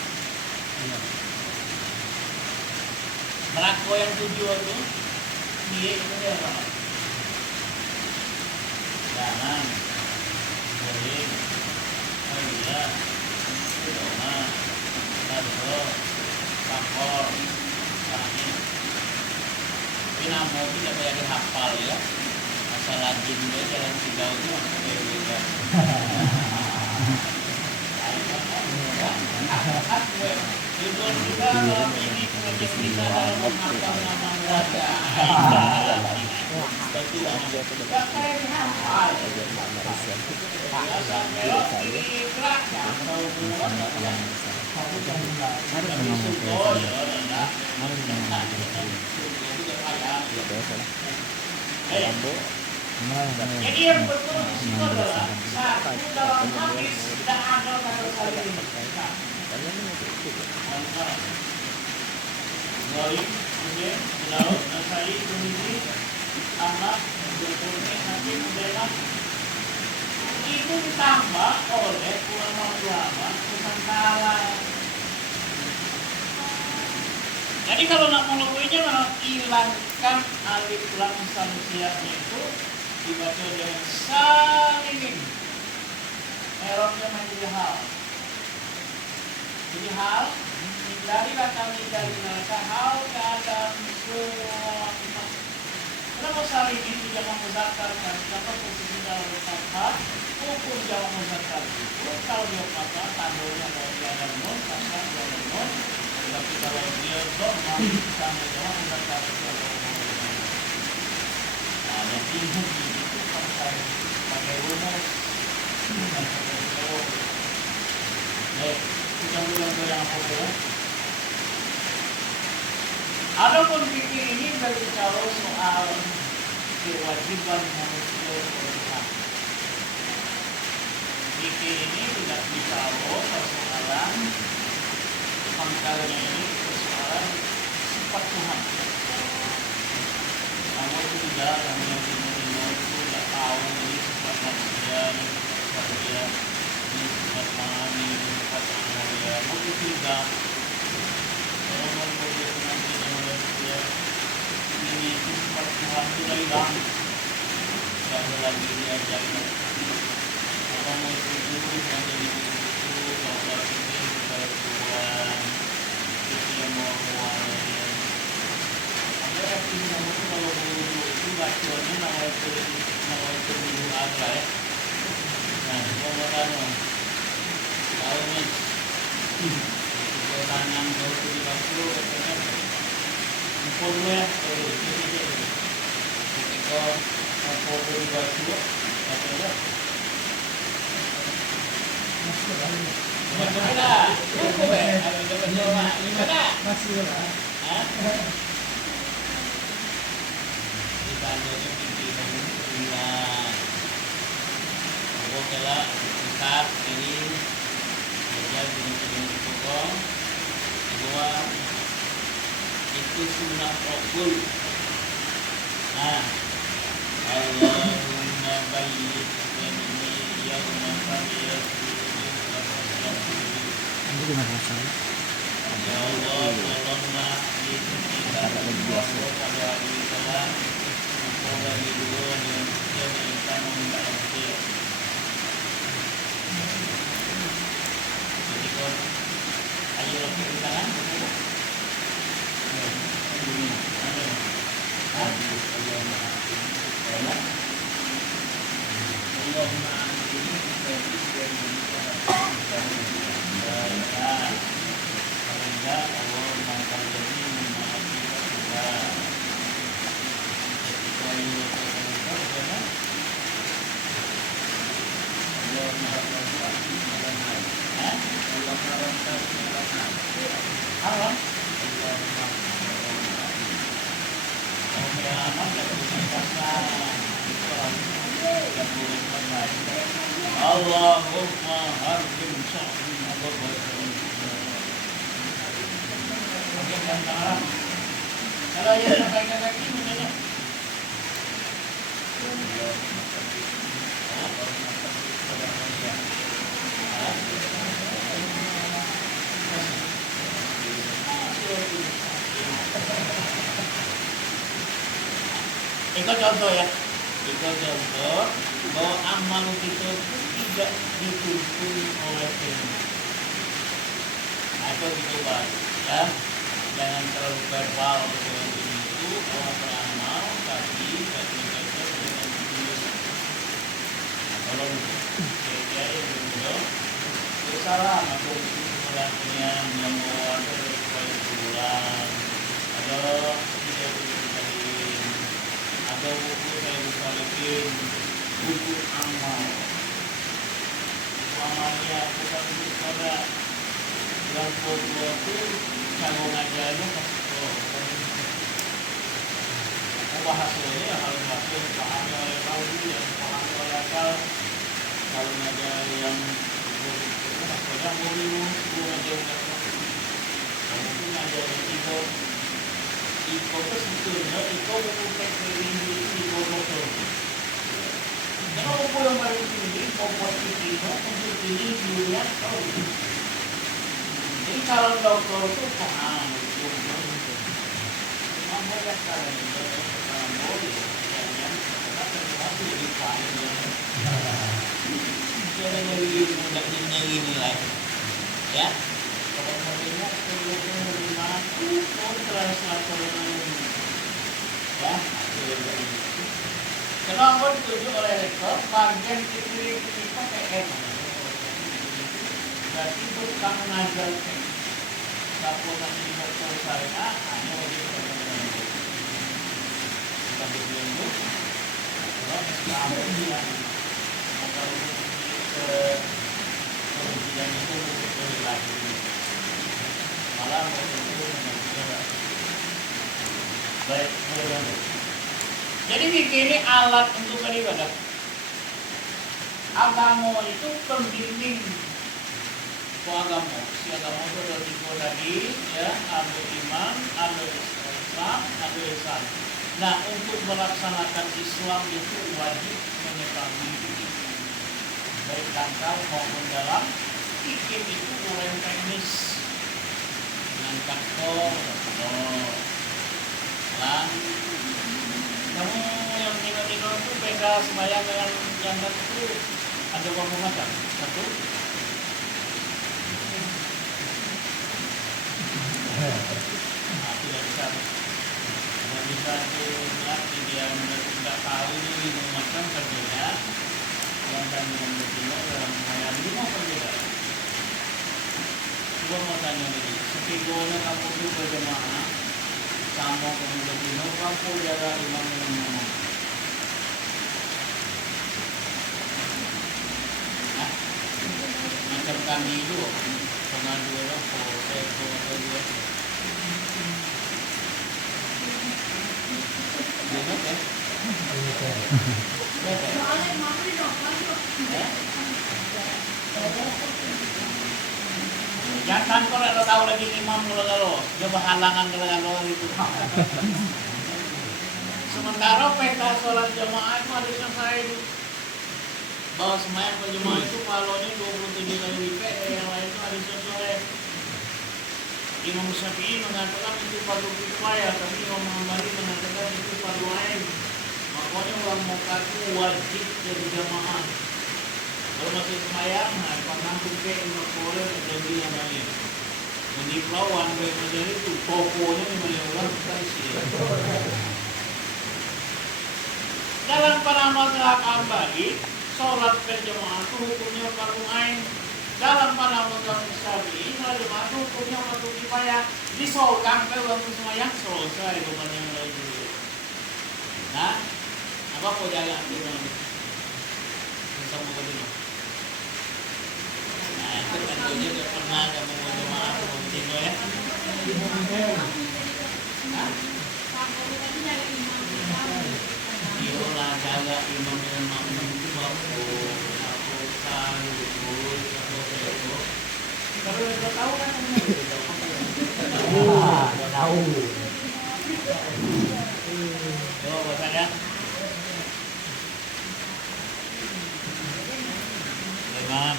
Melakon yang tujuan itu dia itu dia apa? Jangan boleh iya kedona lalu pakor kami tapi nama tidak kayak dihafal ya asal lajin dia jalan tiga itu kayak gitu itu juga dalam ini pengajian kita dalam menghafal nama raja. Tidak kayak dihafal. Biasa melok kiri gerak atau buat yang tapi suko ya rendah. Jadi yang betul di situ adalah satu dalam hadis tidak ada kata saya ini. Zalim, kemudian Daud, Nasai, Tirmidzi, Ahmad, Al-Qurtubi, Hakim, Mubarak. Itu ditambah oleh ulama-ulama Nusantara. Jadi kalau nak melakukannya hilangkan alif lam samsiahnya itu dibaca dengan salimin. Erornya menjadi hal. Jadi hal hindarilah kami dari neraka hal keadaan semua. Kenapa salimin tidak membesarkan? Kenapa posisi dalam kata hukum jawab muzakkar itu kalau dia kata tandanya dari ada nun, kata dari nun. Tapi kalau dia dhamma sama jawab muzakkar itu ada. Nah, jadi itu pakai rumus. Baik, kita mulai yang apa? Adapun fikih ini berbicara soal kewajiban manusia berhak. Fikih ini tidak bicara persoalan pangkalnya ini persoalan sifat Tuhan. Namun itu tidak namanya ilmu itu tidak tahu ini sifat manusia, ini sifat dia, ini sifat mani, ini sifat manusia. Mungkin tidak. Kalau manusia nanti manusia ini sifat Tuhan sudah hilang. Tidak ada lagi diajari. Kalau mau itu menjadi itu kalau ini supaya Tuhan itu yang mau mualnya. Ada arti nama itu kalau dulu itu bacanya nama itu dulu ada ya. Nah kemudian tahu nih tanam tahu di batu katanya impor ya ketika impor di batu katanya Mana? Cukup ya? Ada coba gimana? Masih lah. Hah? Kita ambilnya pimpinan bulan. Kalau kela besar ini kerja jenis-jenis bahwa itu sunnah Rasul. Nah, Allahumma bayyid baini yawma tabiyyatu Ini gimana rasanya? ya Allah, tolonglah kita Allah pada hari telah semoga di dunia yang kita membantu. Jadi kon, ayo kita tangan. Allahumma harjim sa'in kalau ya sampai ke kaki mana? Ikut contoh ya, ikut contoh bahwa amal kita itu tidak dituntun oleh ilmu. Atau dicoba ya, jangan terlalu verbal dengan ini itu orang beramal tapi ketika dengan ilmu. Kalau saya yang berbeda, salah atau kesimpulannya yang mau ada kesimpulan atau tidak diberikan atau buku saya balikin buku amal amalnya bukan untuk pada yang kedua itu kalau ngajarnya bahasanya harus masuk pahami oleh kaum yang pahami oleh akal kalau ngajar yang maksudnya mau ngajar kamu itu ngajar itu itu sebetulnya itu bukan kerindu itu betul. Kalau aku yang paling tinggi komposisi itu untuk ini dilihat tahu. Jadi kalau dokter itu paham itu. Kamu lihat cara ini sekarang boleh yang masih lebih paham. Cara nyari mudah nyari nilai, ya. Kalau modelnya perlu dimana translator ya. Kenapa dituju oleh rektor bagian kiri pakai M. Berarti itu tukang mengajar laporan di dokter saya hanya wajib berkenaan. Kita berjumpa kalau SKM bilang kalau kemudian itu lebih lagi malah baik, jadi ini alat untuk beribadah. Agama itu pembimbing agama. Si agama itu ada tiga tadi, ya, ada iman, ada Islam, ada Islam. Nah, untuk melaksanakan Islam itu wajib mengetahui fikih, baik dangkal maupun dalam. Fikih itu orang teknis, mengangkat lah. Kamu yang tinggal itu beda sembahyang dengan yang itu ada berapa macam? Satu. Tidak bisa. Tidak bisa dilihat dia tidak tahu ini macam berbeda. Yang kami mengertinya dalam sembahyang lima perbedaan. Coba mau tanya lagi. Sekiranya kamu itu berjemaah sama kemudian dino kamu jaga imam yang macam kami itu pengaduan proses pengaduan gimana ya? Jangan ko na tahu lagi imam kalau dia berhalangan kalau itu. Sementara peta sholat jamaah itu harusnya saya itu bahwa semayang berjamaah itu palonnya 27 kali lipat, yang lain itu harusnya sore. Imam Syafi'i mengatakan itu fardu kifayah, tapi Imam Hambali mengatakan itu fardu ain. Makanya orang Mekah itu wajib jadi jamaah. Kalau masih semayang, nah pernah pakai imam boleh jadi yang lain. Di pelawan kayak macam itu, tokonya memang orang kita isi. Dalam para mazhab Hambali, sholat berjamaah itu hukumnya fardu ain. Dalam para mazhab Syafi'i, sholat jamaah itu hukumnya fardu kifayah. Disolkan ke waktu semayang selesai bukan yang lain dulu. Nah, apa kau jalan di mana? Bisa mau begini. Nah, itu tentunya tidak pernah kamu mau jamaah mau begini ya. Hah? Iolah jaga imam dengan makmum itu aku kalau udah tahu kan Tahu. coba bahasanya imam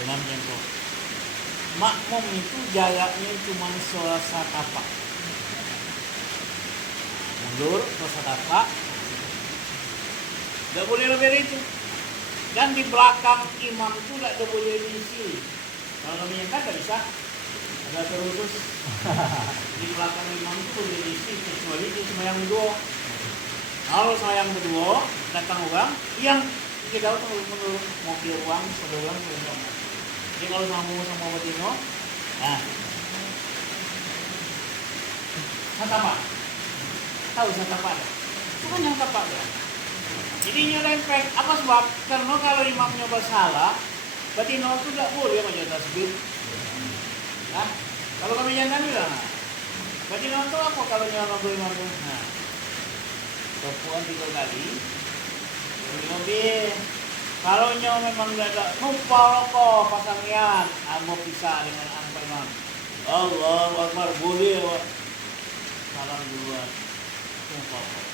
imam yang makmum itu jaganya cuma selasa tapak mundur selasa tapak, tidak boleh lebih dari itu. Dan di belakang imam itu tidak boleh diisi. Kalau menyentak tidak bisa, ada terusus. Di belakang imam itu boleh diisi kecuali di sembahyang berdua. Kalau sembahyang berdua datang orang yang kita tahu menurut mobil uang pada orang belum. Jadi kalau sama Batino, nah, satapa, tahu satapa ada? Bukan yang tapak ya. Jadi nyerempet, apa sebab? Karena kalau imamnya bersalah, Batino itu tidak boleh baca tasbih. Nah, kalau kami jangan bilang, Batino itu apa kalau nyala imamnya? Nah, topuan 3 kali, lebih. Kalau nyawa memang tidak ada, numpal kok pasangnya, mau pisah dengan angka imam. Allahu Akbar boleh, salam duluan, numpal kok.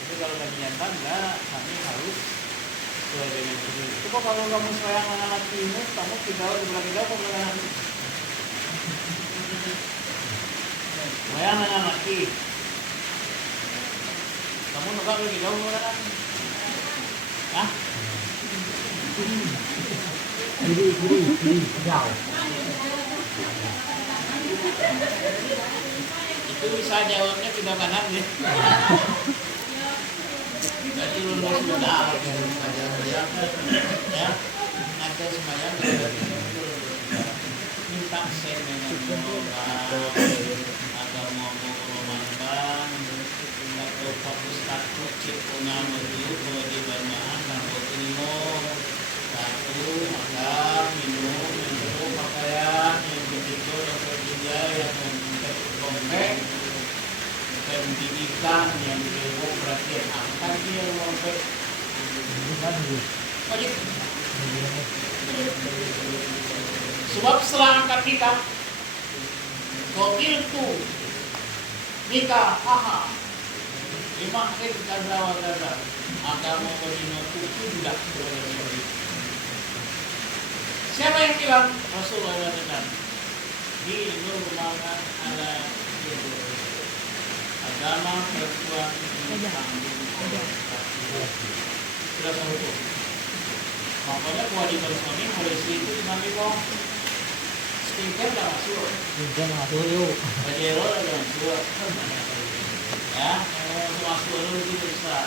Tapi kalau kami jantan enggak, kami harus sesuai dengan itu. Coba kalau kamu sayang anak ini, kamu tidak di belakang kita apa belakang? Sayang anak ini, kamu nggak lebih jauh belakang? Hah? Kiri, jauh. Itu bisa jawabnya tidak kanan ya. Jadi lulus sudah ya, nanti semuanya minta sen dengan agak mau romankan, atau fokus takut cip punya menuju kewajibannya tanpa terima satu makan minum pakaian yang begitu dapat juga yang untuk komplek pendidikan yang dilakukan perhatian angkat dia sampai sebab setelah angkat nikah itu nikah imam kaza wa kaza agama Madinah itu tidak boleh seperti itu. Siapa yang bilang? Rasulullah SAW di nurmakan ala agama perempuan ditanggung oleh laki-laki. Sudah hukum. Makanya kewajiban suami harus itu imami kok. Skincare dah masuk. Skincare masuk yuk. Pajero dah masuk. Ya, kalau masuk dulu itu bisa.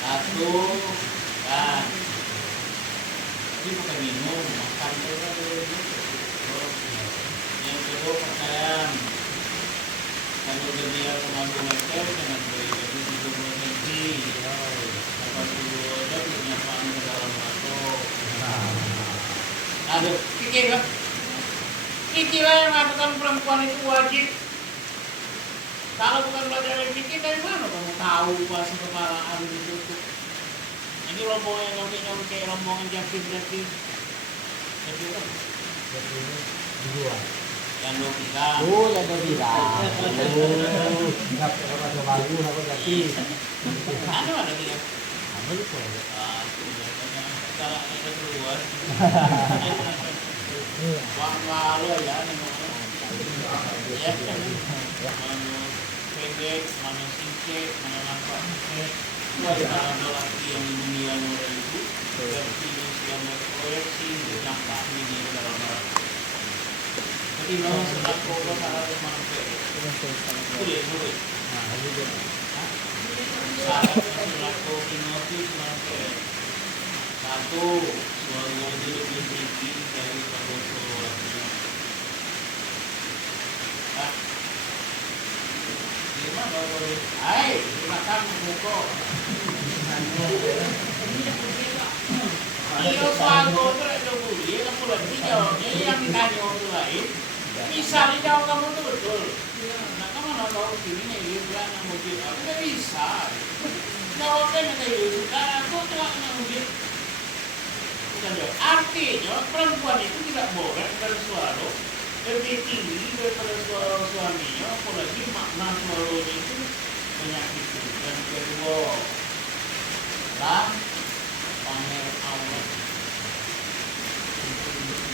Satu, kan. Ini bukan minum, makan dulu. Yang kedua pakaian. Kalau dia kemampuan hotel dengan beli baju 70 cm, lepas itu ada punya pan ke dalam masuk. Ada pikir lah. Pikirlah yang mengatakan perempuan itu wajib. Kalau bukan belajar dari pikir dari mana kamu tahu puasa keparaan itu? Ini Itu rombongan yang nyampe rombongan Jakir. Jadi apa? Dua. Yang lo bilang. Oh, yang kau bilang. Oh, nggak pernah coba aku, aku jadi. Ada dia. Apa itu? Ah, itu biasanya kalau ada keluar. Wang lalu ya, ya kan. Mana pendek, mana singkat, mana nampak singkat. Kalau lagi yang di dunia orang itu, berarti yang berproyeksi nampak ini dalam barang. Jadi memang sudah kodoh salah manusia. Sulit. Salah sudah koordinasi manusia. Satu, suara itu lebih tinggi daripada suaranya. Gimana boleh? Hai, makan buko. Iyo suatu itu ada buli, kamu lebih jawabnya yang ditanya orang lain. Bisa dijawab kamu itu betul. Nah, kamu nggak tahu sini dia bilang yang mungkin aku nggak bisa. Jawabnya nanti itu karena aku telah mungkin. Bukan jawab. Artinya perempuan itu tidak boleh bersuara lebih tinggi daripada suara suaminya, apalagi makna suaranya itu menyakiti. Dan kedua, pamer aurat.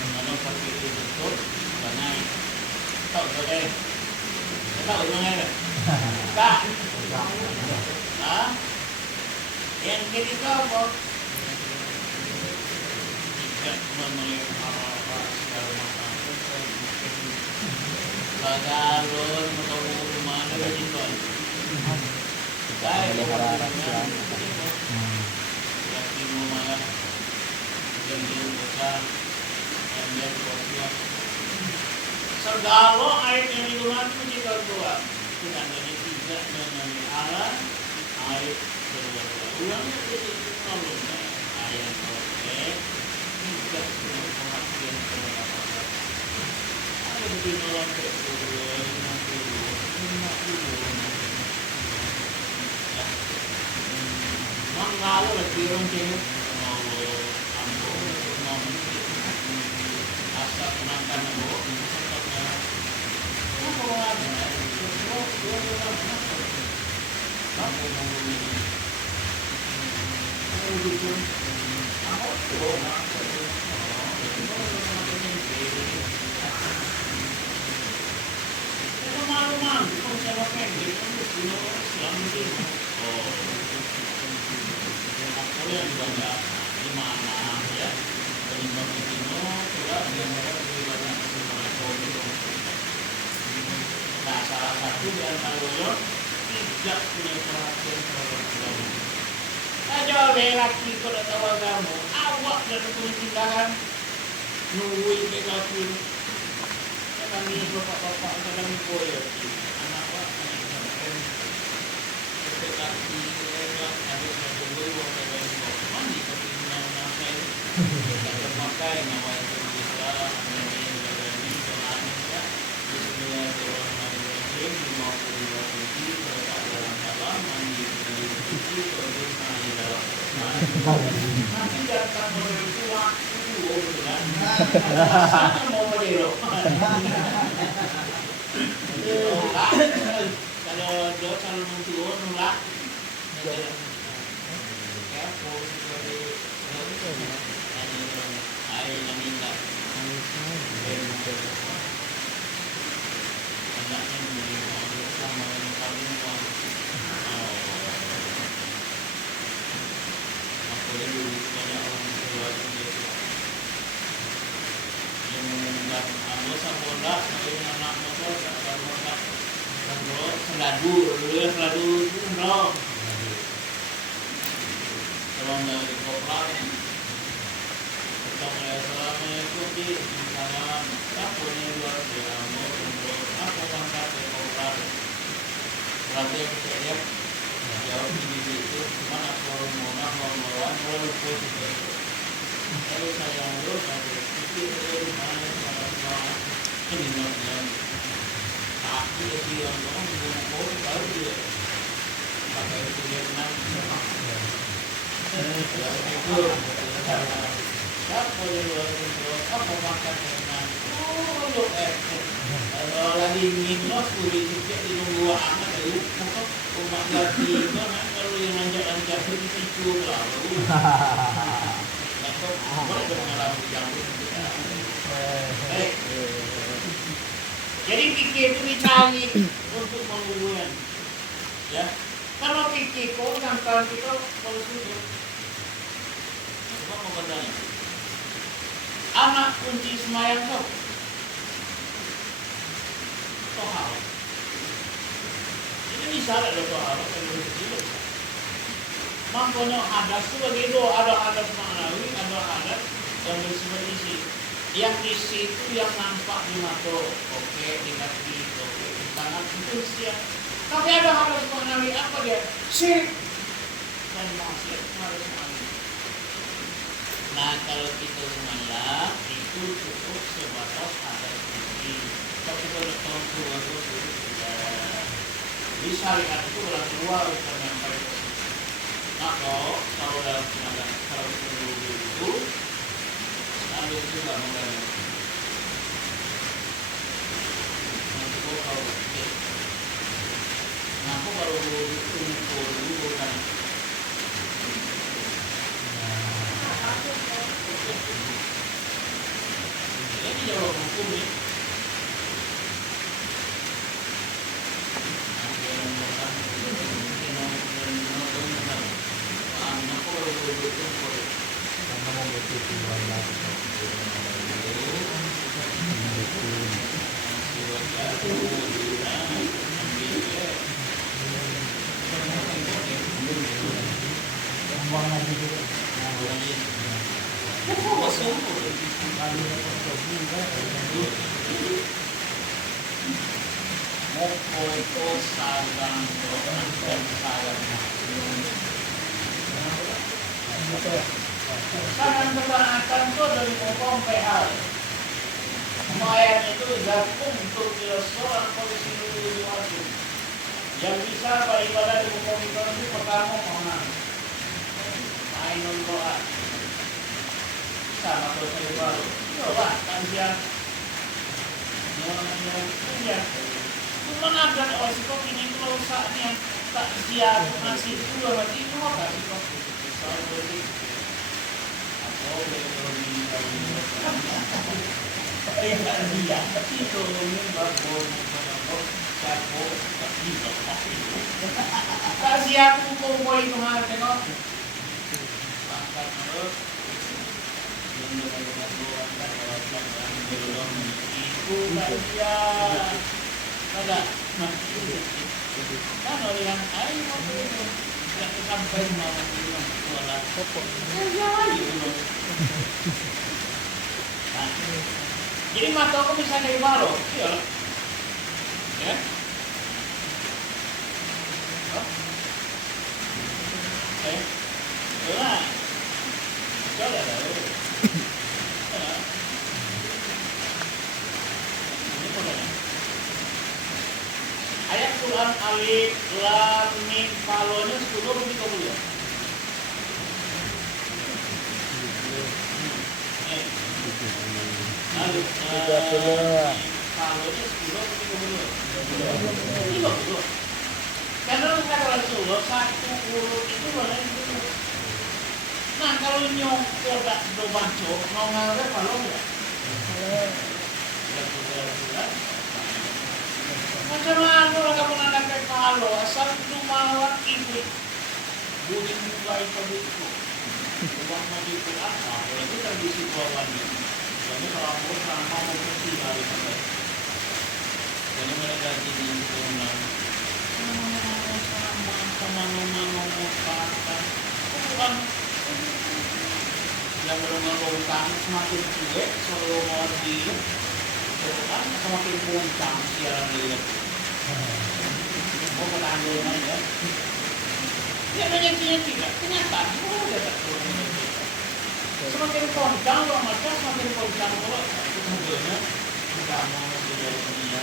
Kalau pakai itu betul, sudah naik. Tahu boleh? Tahu mana? Tak. Yang ketiga apa? Tidak memelihara segala macam. Bagalon, ketemu rumah ada di tuan. Saya yang malah yang besar yang dia kuatnya. Segala air yang minuman itu kita buat. Bukan dari tidak memelihara air berbuat. Ulangnya itu kalau air yang kotor tidak punya pengertian kepada apa. Ada begini orang berturun, Mangalo lagi orang jenuh mau ambo mau asal penangkan ambo contohnya apa ada kamu mau ini gitu apa tuh malu-malu kalau saya pendek kamu selalu yang bangga di mana ya penyebab itu tidak dianggap sebagai sesuatu itu. Nah, salah satu di antaranya tidak punya perhatian terhadap agama. Aja lelaki kalau tahu agama, awak dan punya tindakan nungguin negatif. Kami bapak-bapak kadang koyo anak awak ketika ada mandi tapi menang-menang saya pakai nama itu bisa menjadi ya Bismillahirrahmanirrahim 52 biji letak dalam dalam mandi biji terus mandi dalam nanti datang itu waktu kan rasanya mau berdiri kalau dia kalau muncul nolak seladu umroh kalau dari kopral selama itu di misalnya tapunya luar biasa umroh apa pangkat kopral berarti kita lihat jauh di situ mana forum mau pun kalau saya urus nanti itu mana ini namanya tapi dia orang mau baru dia pakai kuliah itu siapa yang luar biasa apa makan dengan lu kalau lagi ngimnos udah juga di nunggu anak itu maka umat ganti itu kalau yang lanjut itu situ lalu atau boleh mengalami campur jadi pikir itu dicari untuk mengumpulkan ya kalau pikir kau sampai kita kalau sudah apa pembedanya anak kunci semayang kau tohal ini bisa ada tohal kalau kecil makanya hadas itu bagi itu ada hadas ma'nawi ada hadas yang bersifat isi yang isi itu yang nampak di mata oke di kaki oke di tangan itu siap tapi ada hadas ma'nawi apa dia syirik dan maksiat harus ma'nawi. Nah kalau kita semalam itu cukup sebatas hadas isi tapi kalau tahun keluar itu di syariat itu orang keluar bukan yang baik. Nah kalau dalam tenaga kalau dulu itu selalu juga mengalami. Nanti kalau aku baru dulu bukan. Ini jawab hukum ya. Saran kebanyakan itu dari hukum PL. Lumayan itu zakum untuk seorang polisi dulu wajib. Yang bisa beribadah di hukum itu pertama mana? Ainul doa. Sama terus saya baru. Coba kajian. Yang mengajar oleh kok ini kalau saatnya tak siap ngasih itu berarti itu apa sih kok? Soal berarti dia itu membangun kasih aku kumpul itu mana tengok angkat terus itu dia ada kan orang yang air tidak sampai mau sholat jadi mata aku bisa dari baru iya ya lah coba dah ayat Quran alif lam mim falonya 10 lebih 30 alif falonya 10 lebih 30 karena kata Rasulullah satu huruf itu boleh dulu. Nah kalau nyongkol tak dobaco mau ngalir falo enggak? Macam mana orang kamu nak kalau asal itu mawar ibu bunyi mulai tadi itu uang maju itu apa? Kalau itu tradisi bawaannya. Jadi kalau aku sama mau pergi hari ini, jadi mereka jadi pulang. Sama ngomong kata, bukan yang belum utang semakin cuek selalu mau di kan semakin puncang siaran lihat. Mau ketanggung aja. Dia nanya tidak, kenyataan udah tak turun. Semakin puncang loh macam semakin puncang loh. Itu mobilnya tidak mau sudah dunia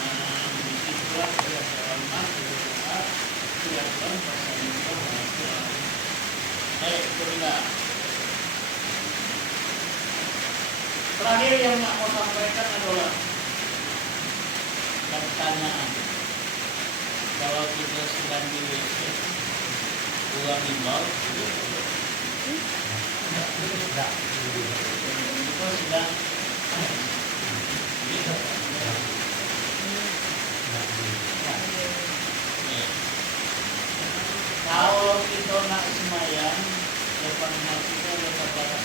disitulah tidak selamat tidak kelihatan pasangan itu Kurina. Terakhir yang mau sampaikan adalah pertanyaan. Kalau kita sedang di WC, uang imbal, itu sedang kalau kita nak semayang, depan mata kita ada batas.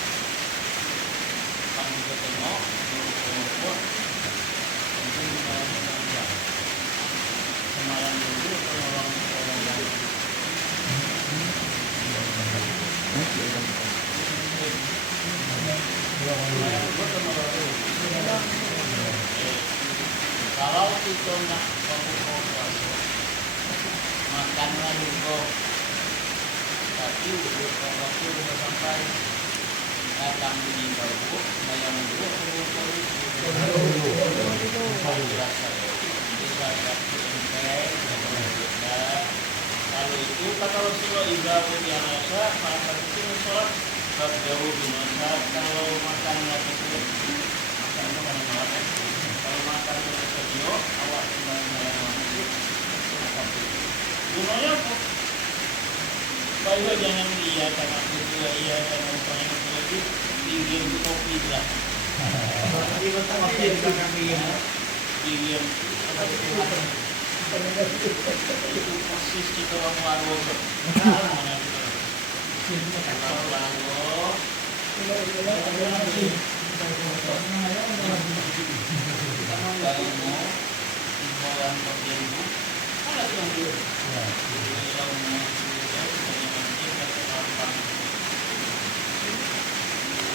Kalau kita tengok, mungkin kita semayang. Semayang dulu kalau orang yang kalau kita nak berbuka puasa, makanlah dulu. Tapi waktu sudah sampai datang di bawah, bayang dulu kalau itu kata Rasulullah ibadah yang rasa maka itu sholat jauh binasa. Kalau makannya tersebut makannya mana mana, kalau makannya tersebut awak sebenarnya gunanya apa? Kalau jangan iya karena kedua iya karena misalnya lagi dingin kopi lah. Di tempat yang kami ya. Dingin itu persis kita orang lagu tu. Orang lagu. Imbalan pembina. Ada yang tu.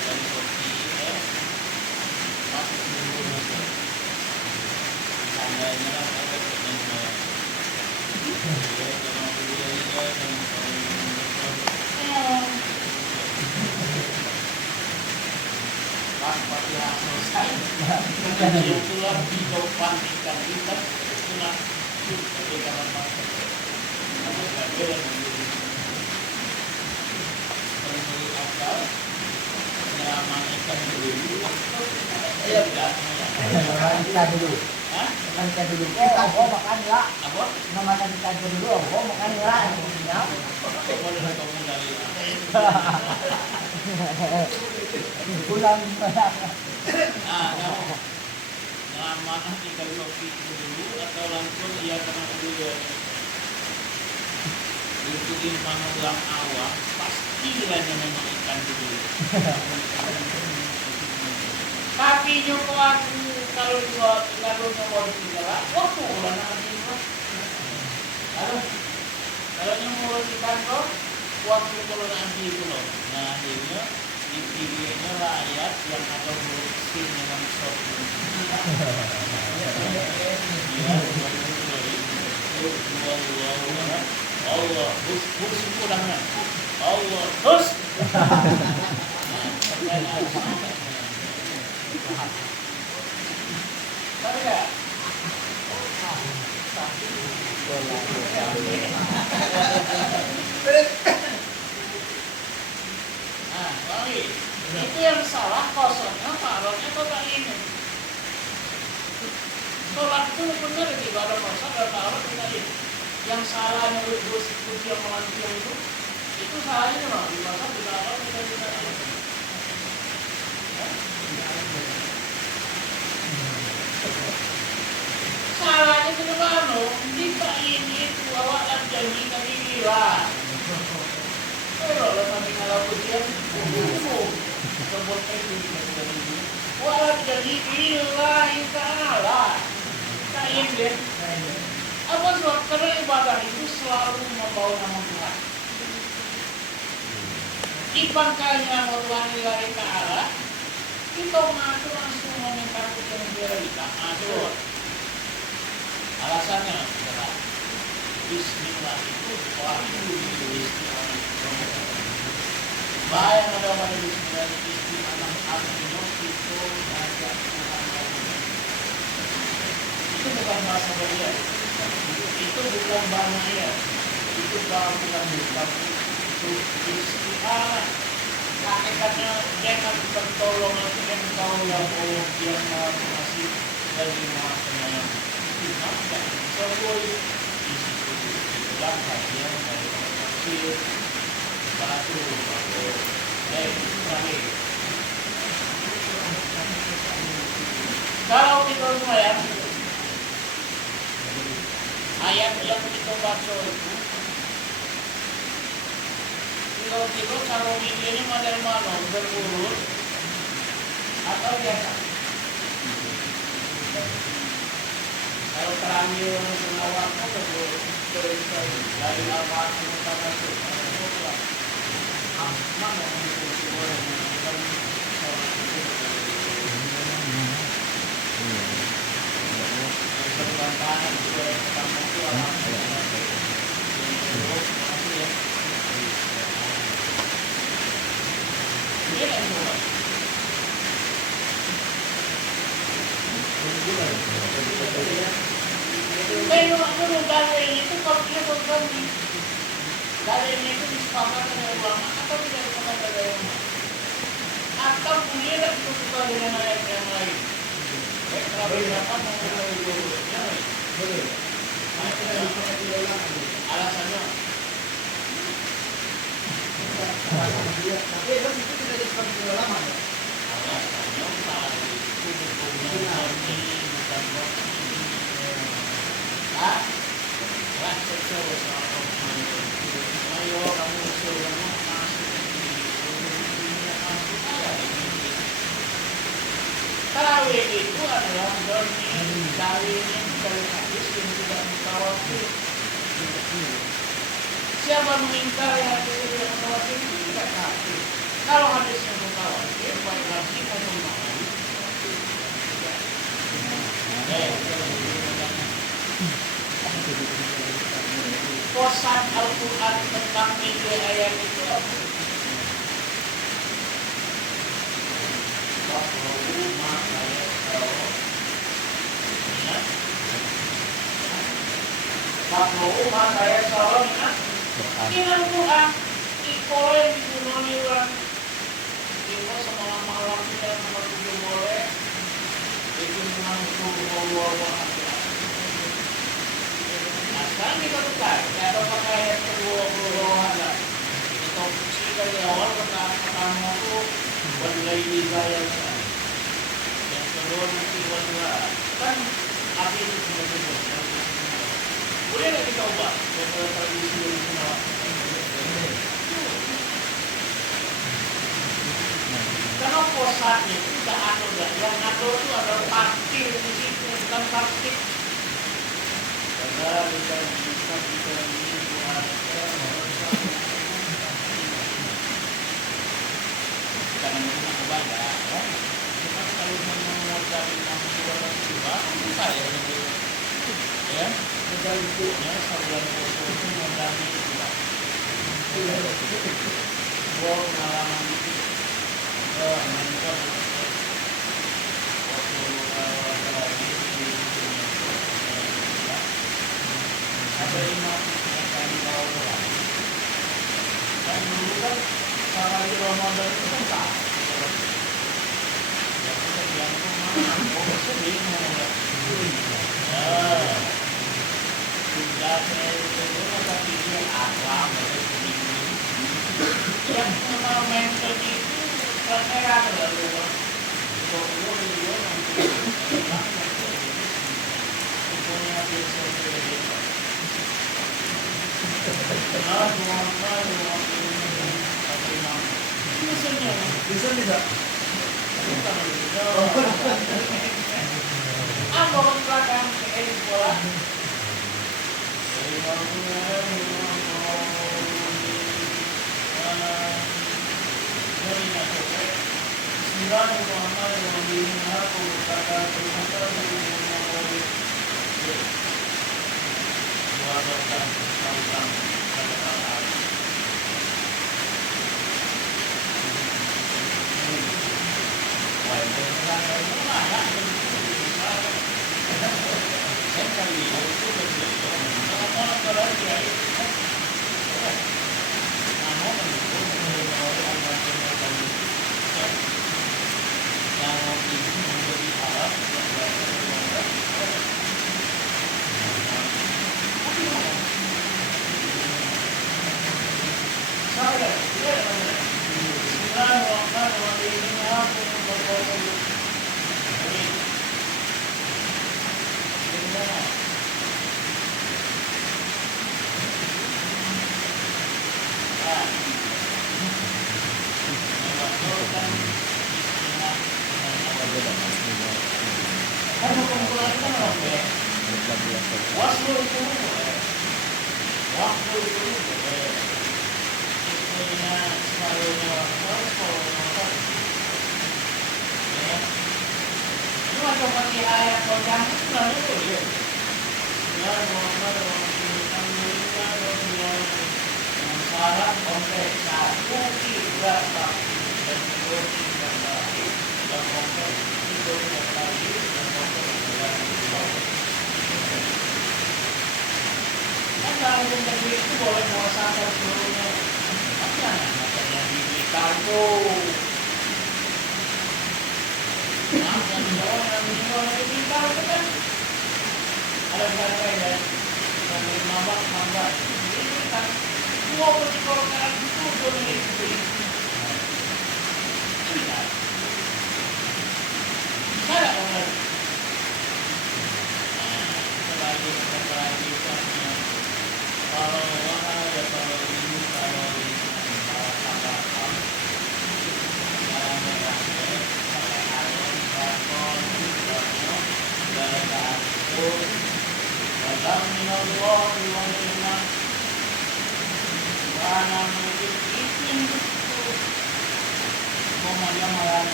Dari kopi masuk dulu tandanya lah ada dengan pas Fatihah selesai yang keluar di depan ikan kita itulah ketika masuk nama saja yang menurut akal nyelaman ikan dulu ya tidak Kita dulu. Hah? Kita dulu. Oh makan ya. Apa? Namanya kita dulu. Oh makan ya. Boleh kamu dari Pulang. kamu nyelaman ikan kopi dulu atau langsung ia kena dulu ikutin panggilan awal pastilah memang ikan dulu. Tapi nyoko aku kalau nyoko di segala waktu ulang nanti kalau nyoko ikan kok waktu kalau nanti itu loh. Nah akhirnya dipilihnya rakyat yang ada bersih dengan sop. Allah, bus pulangnya. Allah, bus. Tapi ya. Nah, lagi itu yang salah kosongnya taruhnya kota ini. Sholat itu benar di ibadah kosong dan taruh kita ini. Yang salahnya bus yang melantiang itu salahnya loh di masa di taruh kita ini. Salahnya itu mana? Kita ini itu awak dan janji kami bilang. Kalau kami kalau ujian, sebut itu awak janji bilang Taala. Kain deh. Apa sebab karena ibadah itu selalu membawa nama Tuhan. Dipangkalnya nama Tuhan dari Taala. Kita masuk langsung meminta yang dia kita masuk. Alasannya adalah Bismillah itu wahyu Bismillah. Baik ada pada Bismillah Bismillah artinya itu ngajak Tuhan lagi. Itu bukan bahasa Bali, itu bukan bahasa itu bukan bukan Hakikatnya jangan tertolong nanti yang tahu yang Allah yang maha pengasih dari maha penyayang. Maka semua isi dalam kajian dari tafsir satu atau dari terakhir. Kalau kita mulai ayat yang kita baca itu, tiba-tiba kalau ini model mana berurut atau biasa. Kalau terakhir pengawalnya berurut dari apa utama itu, mana yang boleh menggunakan perbankan juga pertama itu apa? Pero ang gagawin itu kalau dia berganti, gagawin itu disepakati dengan ulama atau tidak disepakati dengan ulama, atau boleh itu suka dengan ayat yang lain. Kalau berapa mengenai yang lain? Boleh. Alasannya? Tapi itu tidak disepakati dengan ulama ya? Alasannya bukan ayo kamu suruh tarawih itu adalah doni kawinnya dari hadis yang tidak mutawatir. Siapa mengingkari hadis yang mutawatir itu tidak kafir. Kalau hadis yang mutawatir baik lagi atau memahami. Posan Al-Quran tentang media ayat itu apa? Makhluk saya salah ingat. Ini Al-Quran ikola yang dibunuh orang itu semalam malam kita nomor 7 boleh itu menanggung Allah. Sekarang kita buka, ada pakai ayat ke-20 ada. Kita kunci dari awal pertama itu wal-laili idza yaghsha. Yang kedua nanti wal-duha. Kan api itu sudah. Boleh nggak kita ubah daripada tradisi yang semua? Karena posatnya itu tidak ada, yang ada itu adalah takdir di situ, bukan takdir. Karena kita bisa ini buat jangan lupa kebaca. Cuma kalau mengucapkan nama Tuhan juga, bisa ya. Dari bukunya saudara itu mengalami juga. Gua pengalaman itu, mentor ada imam yang kami bawa pulang. Dan dulu kan cara di Ramadan itu kan tak. Ya kita bilang mana, sedih mau. Sudah saya tapi dia aklam yang fundamental itu kamera terlalu bisa. Apa belakang ke sekolah?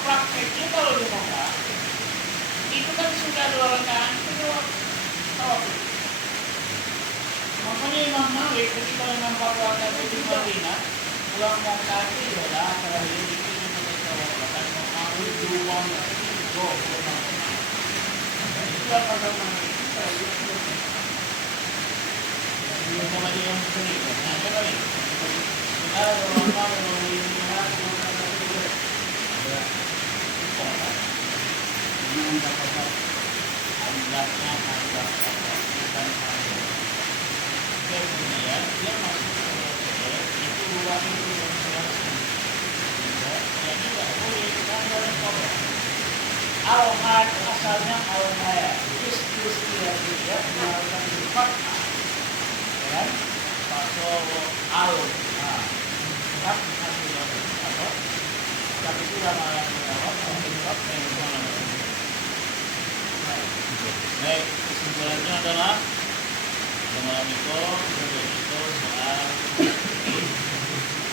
Prakteknya kalau di Mekah itu kan sudah 2 rakaat itu tawaf. Makanya Imam Malik ketika menempatkan itu di Madinah, pulang mau kaki adalah antara ini akan mengambil 2 itu apa namanya? Itu sama dia yang seni. Nah, coba nih. Kita kemudian dia masuk ke itu ruang itu yang jadi nggak boleh kita boleh al-had asalnya al-haya terus dia melakukan fakta kan pasal tapi sudah malam baik, kesimpulannya adalah malam itu soal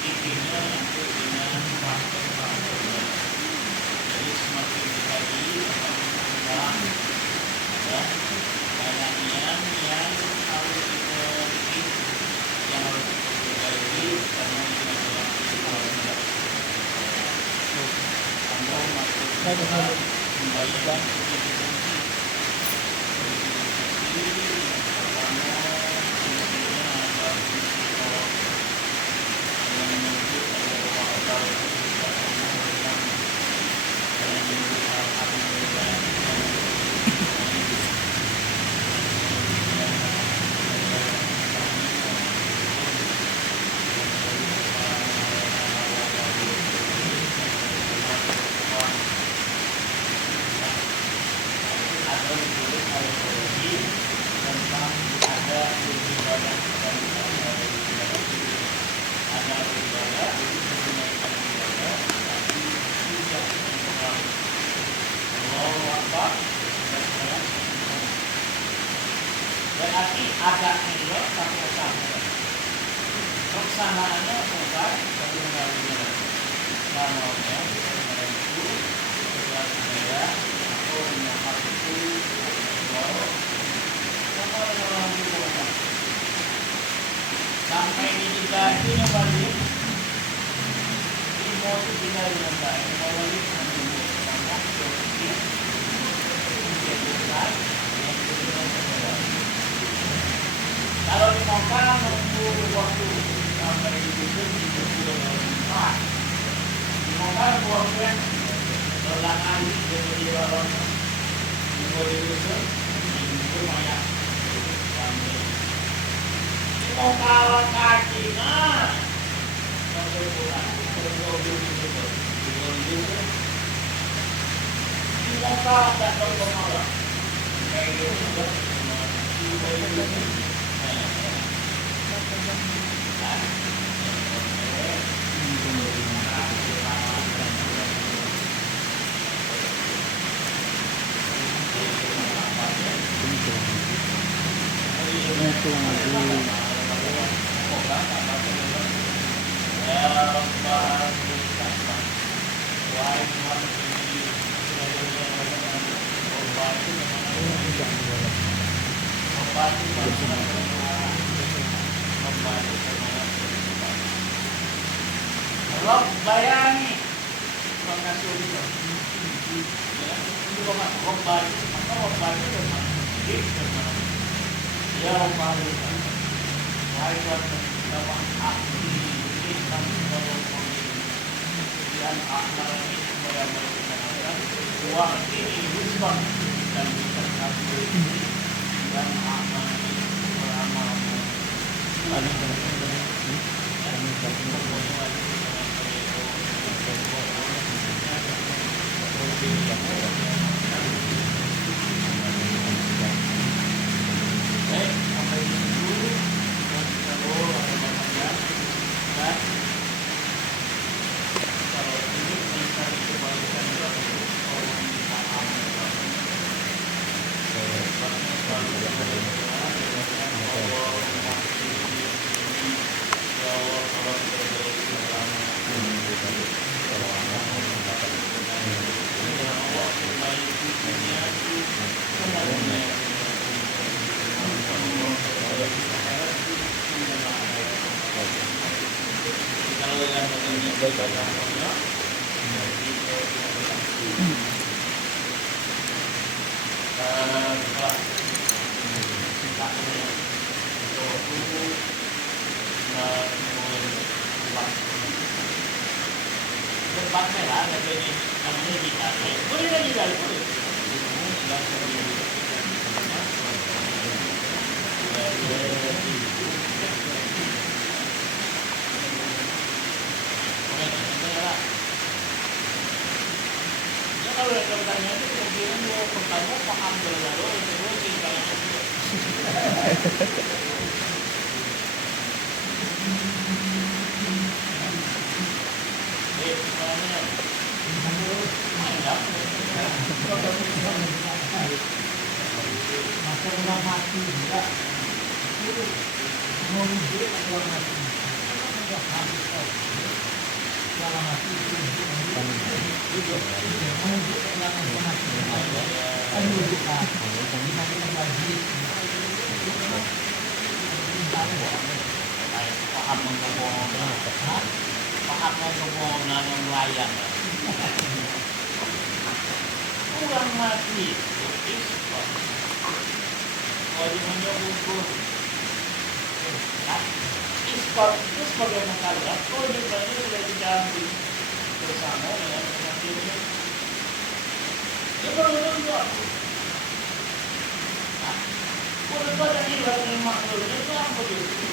intinya nanti dengan jadi semakin dikaji banyak yang harus diteliti yang harus diperbaiki karena ini adalah berarti agak nilai sampai sama persamaannya bukan tapi mengalaminya sama itu setelah saya atau menyapa itu sampai diganti balik mau tinggal dengan baik mau balik Kalau di Mekah nunggu waktu sampai di dusun itu sudah di Mekah waktu dolangan jadi orang di dusun itu banyak di Mekah kaki nah sampai pulang di Mekah tak tahu kemana kayak gitu Rob bayani mengasuh itu ya itu mas Rob bayi maka Rob bayi itu ya Rob bayi bayi itu nama akhi Islam dan akal ini kepada mereka wah ini Islam dan Islam dan akal ini beramal kalau ada pertanyaan itu kemudian lo pertama paham dulu itu tinggal masa ulang mati juga itu mau hidup atau mati sudah habis dalam mati itu mau hidup dalam mati kan bukan tapi nanti lagi paham ngomong yang layan kurang mati Islam wajib menyebut Islam itu sebagai makalah kewajibannya sudah dijamin bersama dengan ini ya betul juga betul ada ibadah makhluknya itu apa itu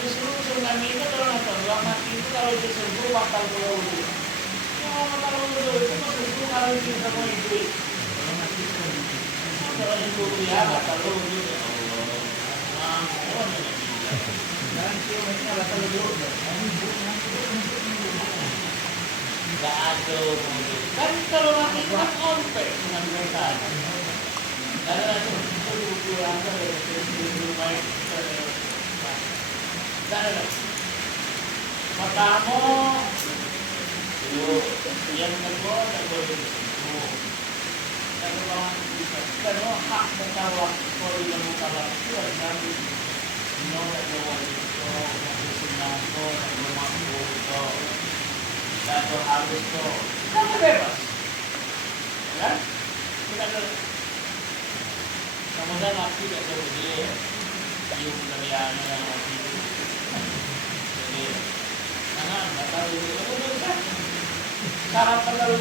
justru tsunami itu kalau nggak mati itu kalau disentuh bakal pulau kalau itu maksudku kalau kita mau hidup kalau itu ya bakal lucu ya Allah dan kita bakal lucu nggak ada kan kalau mati kan ontek dengan mereka karena itu lucu angka dari baik dan pertama yang kedua tak boleh disentuh. Kalau hak bertawak kalau yang bertawak itu adalah no tak boleh itu masih senang itu tak boleh mampu itu tak harus itu tak bebas, kan? Kita kemudian lagi tak boleh yung nangyari na jadi, jangan, kata lu, sarap kalau